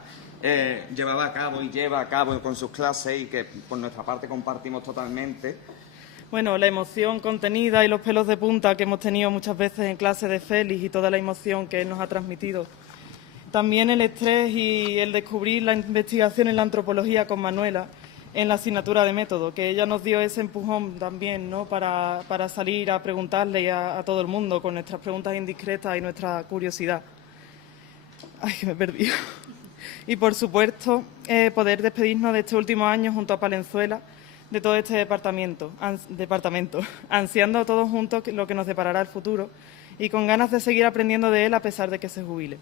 llevaba a cabo y lleva a cabo con sus clases y que, por nuestra parte, compartimos totalmente. Bueno, la emoción contenida y los pelos de punta que hemos tenido muchas veces en clase de Félix y toda la emoción que él nos ha transmitido. También el estrés y el descubrir la investigación en la antropología con Manuela en la asignatura de método, que ella nos dio ese empujón también, ¿no?, para salir a preguntarle a todo el mundo con nuestras preguntas indiscretas y nuestra curiosidad. Ay, que me he perdido. Y, por supuesto, poder despedirnos de este último año junto a Palenzuela de todo este departamento, ansiando todos juntos lo que nos deparará el futuro y con ganas de seguir aprendiendo de él a pesar de que se jubile.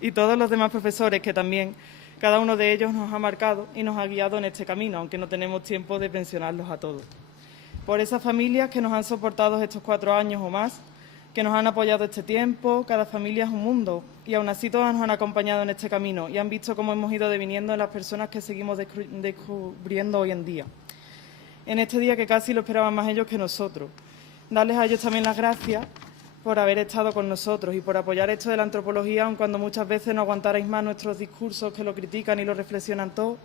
Y todos los demás profesores que también, cada uno de ellos nos ha marcado y nos ha guiado en este camino, aunque no tenemos tiempo de pensionarlos a todos. Por esas familias que nos han soportado estos 4 años o más, que nos han apoyado este tiempo, cada familia es un mundo y aún así todas nos han acompañado en este camino y han visto cómo hemos ido deviniendo en las personas que seguimos descubriendo hoy en día. En este día que casi lo esperaban más ellos que nosotros. Darles a ellos también las gracias por haber estado con nosotros y por apoyar esto de la antropología, aun cuando muchas veces no aguantarais más nuestros discursos que lo critican y lo reflexionan todo,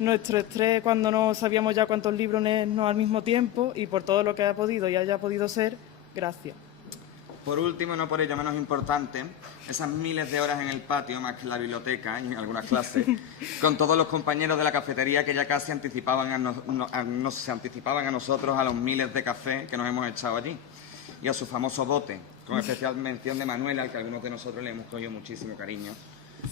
nuestro estrés cuando no sabíamos ya cuántos libros leernos al mismo tiempo y por todo lo que ha podido y haya podido ser, gracias. Por último, y no por ello menos importante, esas miles de horas en el patio, más que en la biblioteca y en algunas clases, con todos los compañeros de la cafetería que ya casi se anticipaban a nosotros a los miles de café que nos hemos echado allí. Y a su famoso bote, con especial mención de Manuel, al que algunos de nosotros le hemos cogido muchísimo cariño.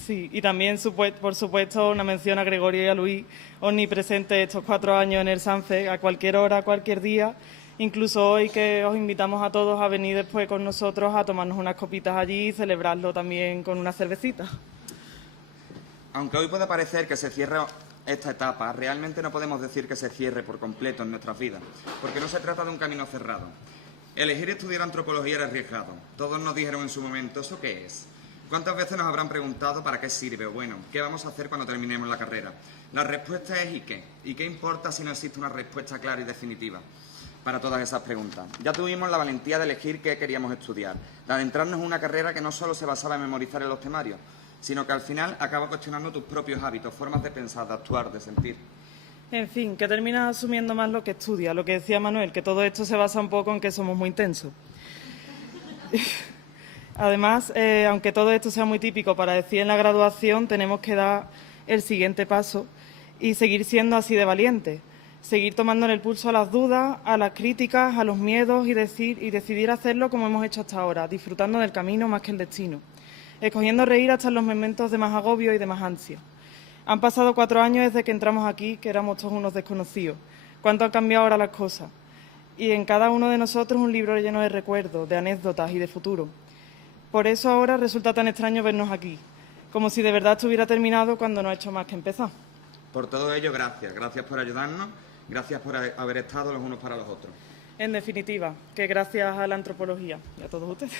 Sí, y también, por supuesto, una mención a Gregorio y a Luis, omnipresentes estos 4 años en el Sanfe, a cualquier hora, a cualquier día. Incluso hoy que os invitamos a todos a venir después con nosotros a tomarnos unas copitas allí y celebrarlo también con una cervecita. Aunque hoy puede parecer que se cierra esta etapa, realmente no podemos decir que se cierre por completo en nuestras vidas, porque no se trata de un camino cerrado. Elegir estudiar antropología era arriesgado. Todos nos dijeron en su momento, ¿eso qué es? ¿Cuántas veces nos habrán preguntado para qué sirve? Bueno, ¿qué vamos a hacer cuando terminemos la carrera? La respuesta es ¿y qué? ¿Y qué importa si no existe una respuesta clara y definitiva para todas esas preguntas? Ya tuvimos la valentía de elegir qué queríamos estudiar, de adentrarnos en una carrera que no solo se basaba en memorizar en los temarios, sino que al final acaba cuestionando tus propios hábitos, formas de pensar, de actuar, de sentir. En fin, que terminas asumiendo más lo que estudia, lo que decía Manuel, que todo esto se basa un poco en que somos muy intensos. Además, aunque todo esto sea muy típico para decir en la graduación, tenemos que dar el siguiente paso y seguir siendo así de valientes. Seguir tomándole el pulso a las dudas, a las críticas, a los miedos y decidir hacerlo como hemos hecho hasta ahora, disfrutando del camino más que el destino, escogiendo reír hasta en los momentos de más agobio y de más ansia. Han pasado 4 años desde que entramos aquí, que éramos todos unos desconocidos. ¿Cuánto han cambiado ahora las cosas? Y en cada uno de nosotros un libro lleno de recuerdos, de anécdotas y de futuro. Por eso ahora resulta tan extraño vernos aquí, como si de verdad estuviera terminado cuando no ha hecho más que empezar. Por todo ello, gracias. Gracias por ayudarnos, gracias por haber estado los unos para los otros. En definitiva, que gracias a la antropología y a todos ustedes.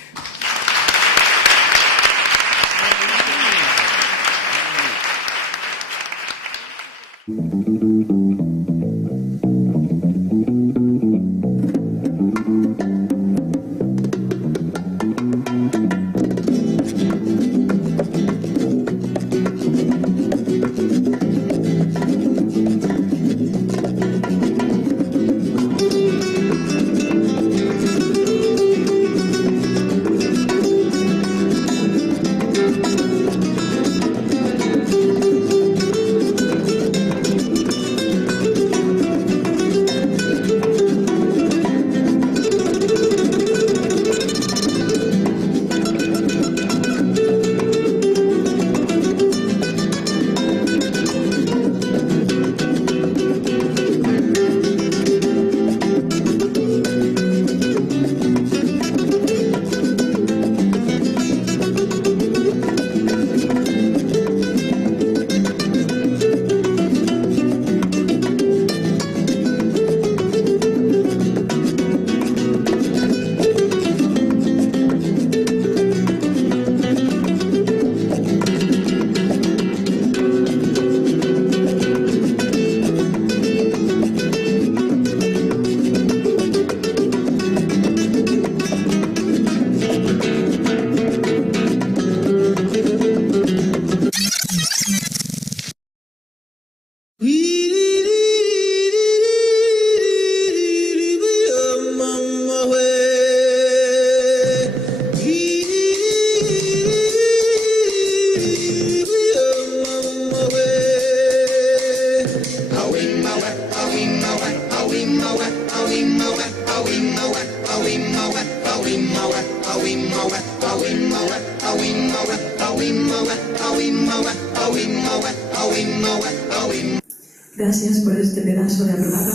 Gracias por este pedazo de hablado.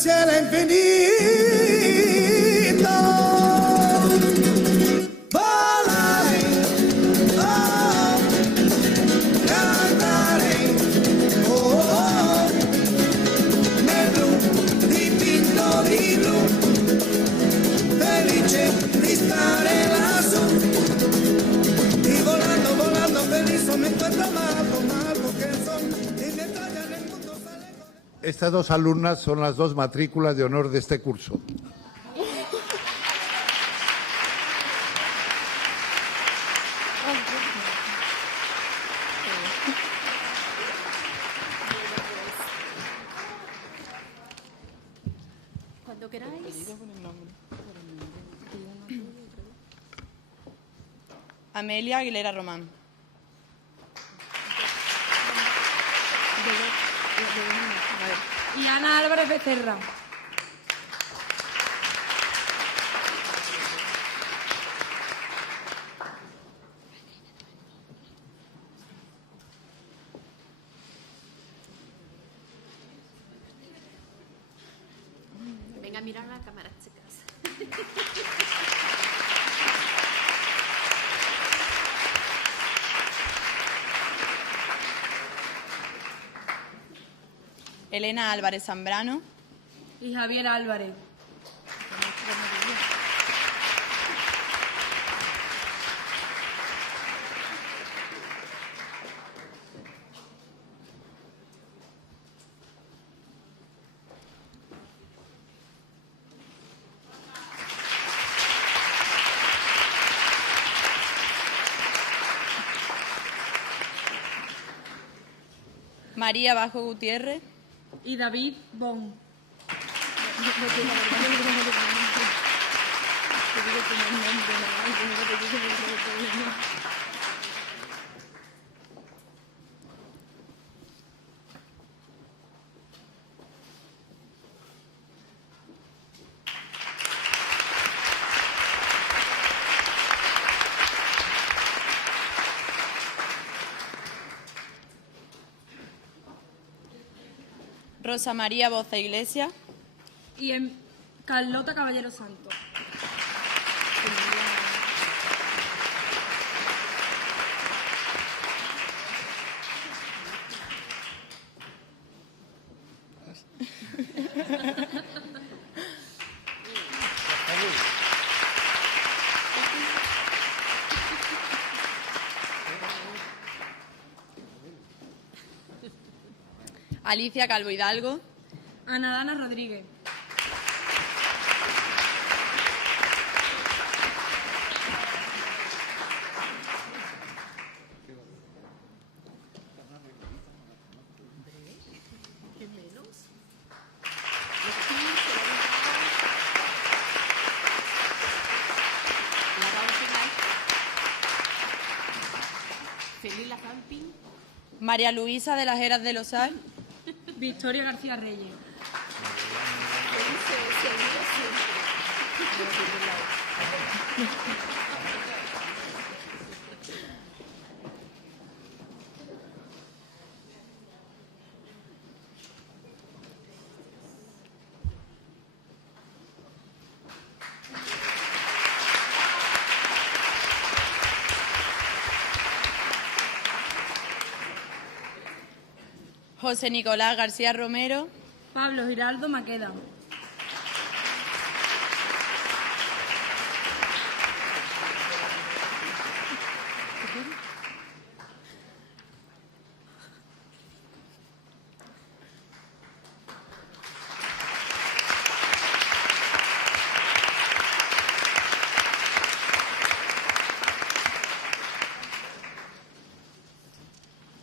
cielo infinito. Volare, oh, cantare, oh, oh, nel blu, dipinto di blu, felice di stare lassù, y volando, volando feliz me encuentro más alto que el sol, y me trae en el mundo sale. Estas dos alumnas son las dos matrículas de honor de este curso. Cuando queráis. Amelia Aguilera Román. Y Ana Álvarez Becerra. Venga a mirar la cámara, chicas. Elena Álvarez Zambrano. Y Javier Álvarez. María Bajo Gutiérrez. Y David Bon. Rosa María Boza Iglesias. Y Carlota Caballero Santos. Alicia Calvo Hidalgo. Ana Dana Rodríguez. Felila Camping. María Luisa de las Heras del Osar. Victoria García Reyes. José Nicolás García Romero. Pablo Giraldo Maqueda.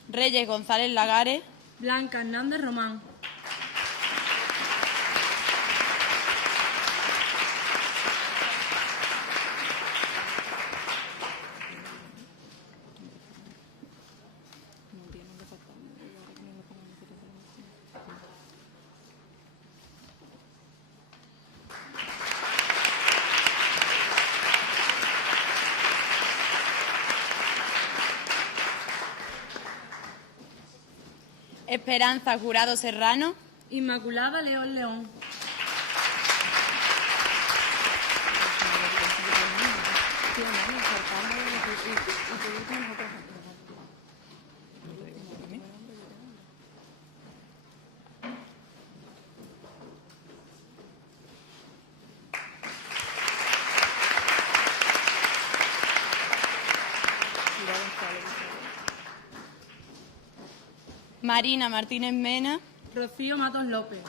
Reyes González Lagares. Blanca Hernández Román. Esperanza Jurado Serrano. Inmaculada León León. Marina Martínez Mena. Rocío Matos López.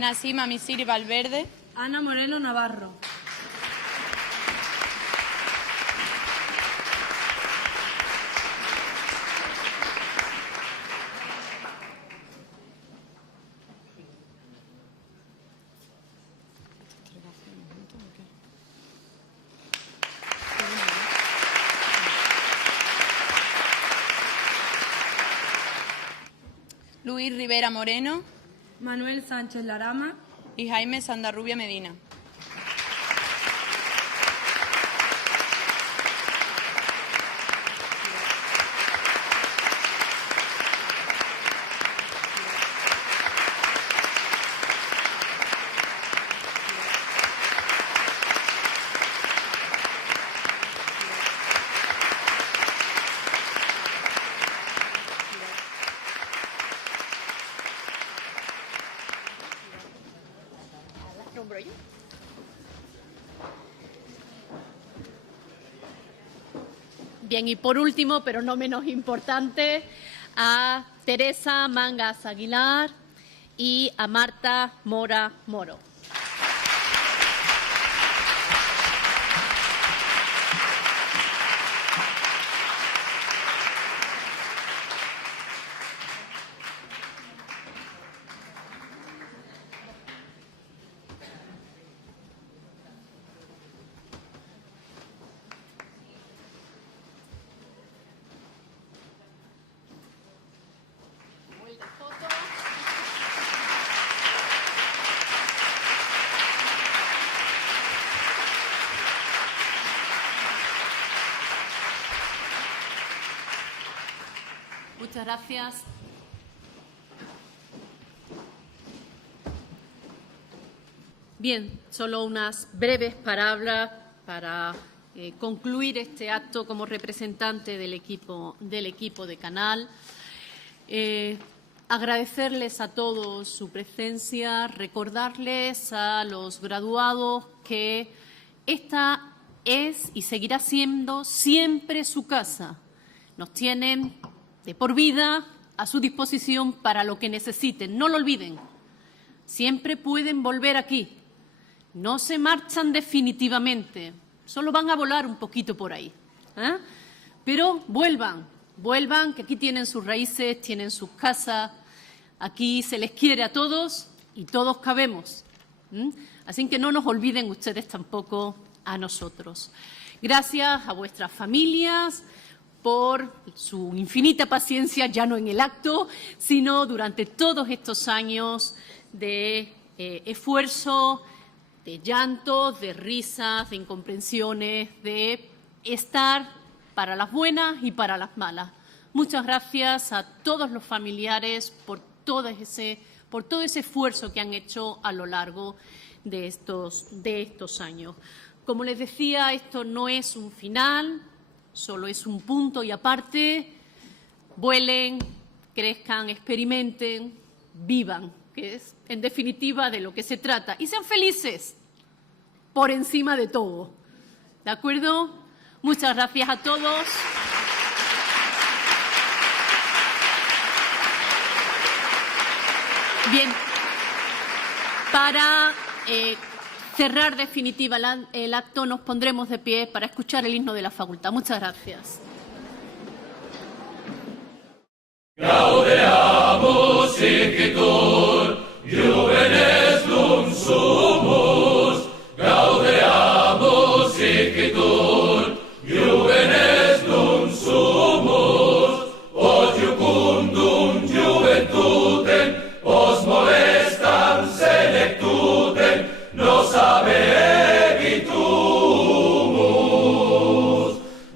Nasima Misiri Valverde, Ana Moreno Navarro. Luis Rivera Moreno Manuel Sánchez Larama. y Jaime Sandarrubia Medina. Bien, y por último, pero no menos importante, a Teresa Mangas Aguilar y a Marta Mora Moro. Muchas gracias. Bien, solo unas breves palabras para concluir este acto como representante del equipo de Canal. Agradecerles a todos su presencia, recordarles a los graduados que esta es y seguirá siendo siempre su casa. Nos tienen de por vida a su disposición para lo que necesiten. No lo olviden. Siempre pueden volver aquí. No se marchan definitivamente. Solo van a volar un poquito por ahí. Pero vuelvan, que aquí tienen sus raíces, tienen sus casas. Aquí se les quiere a todos y todos cabemos. Así que no nos olviden ustedes tampoco a nosotros. Gracias a vuestras familias por su infinita paciencia, ya no en el acto, sino durante todos estos años de esfuerzo, de llantos, de risas, de incomprensiones, de estar para las buenas y para las malas. Muchas gracias a todos los familiares por todo ese esfuerzo que han hecho a lo largo de estos años. Como les decía, esto no es un final, solo es un punto y aparte. Vuelen, crezcan, experimenten, vivan, que es en definitiva de lo que se trata. Y sean felices por encima de todo. ¿De acuerdo? Muchas gracias a todos. Bien, para cerrar definitiva el acto, nos pondremos de pie para escuchar el himno de la facultad. Muchas gracias. Gaudeamus igitur, juvenes dum sumus. Gaudeamus igitur, juvenes dum sumus. Os iucundum juventutem, os molestam selectutem, nos habebitumus,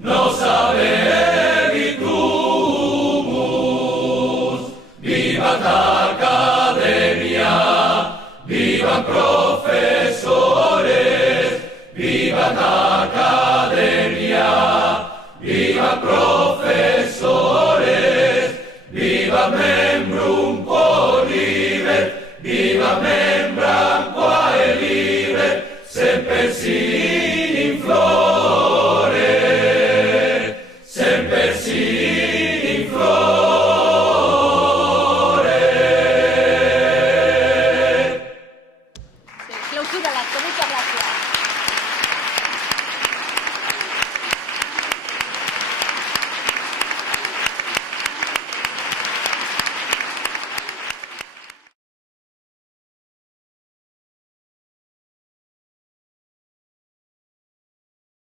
nos habebitumus. Vivat Academia, vivan profesores, vivat Academia, vivan profesores, vivan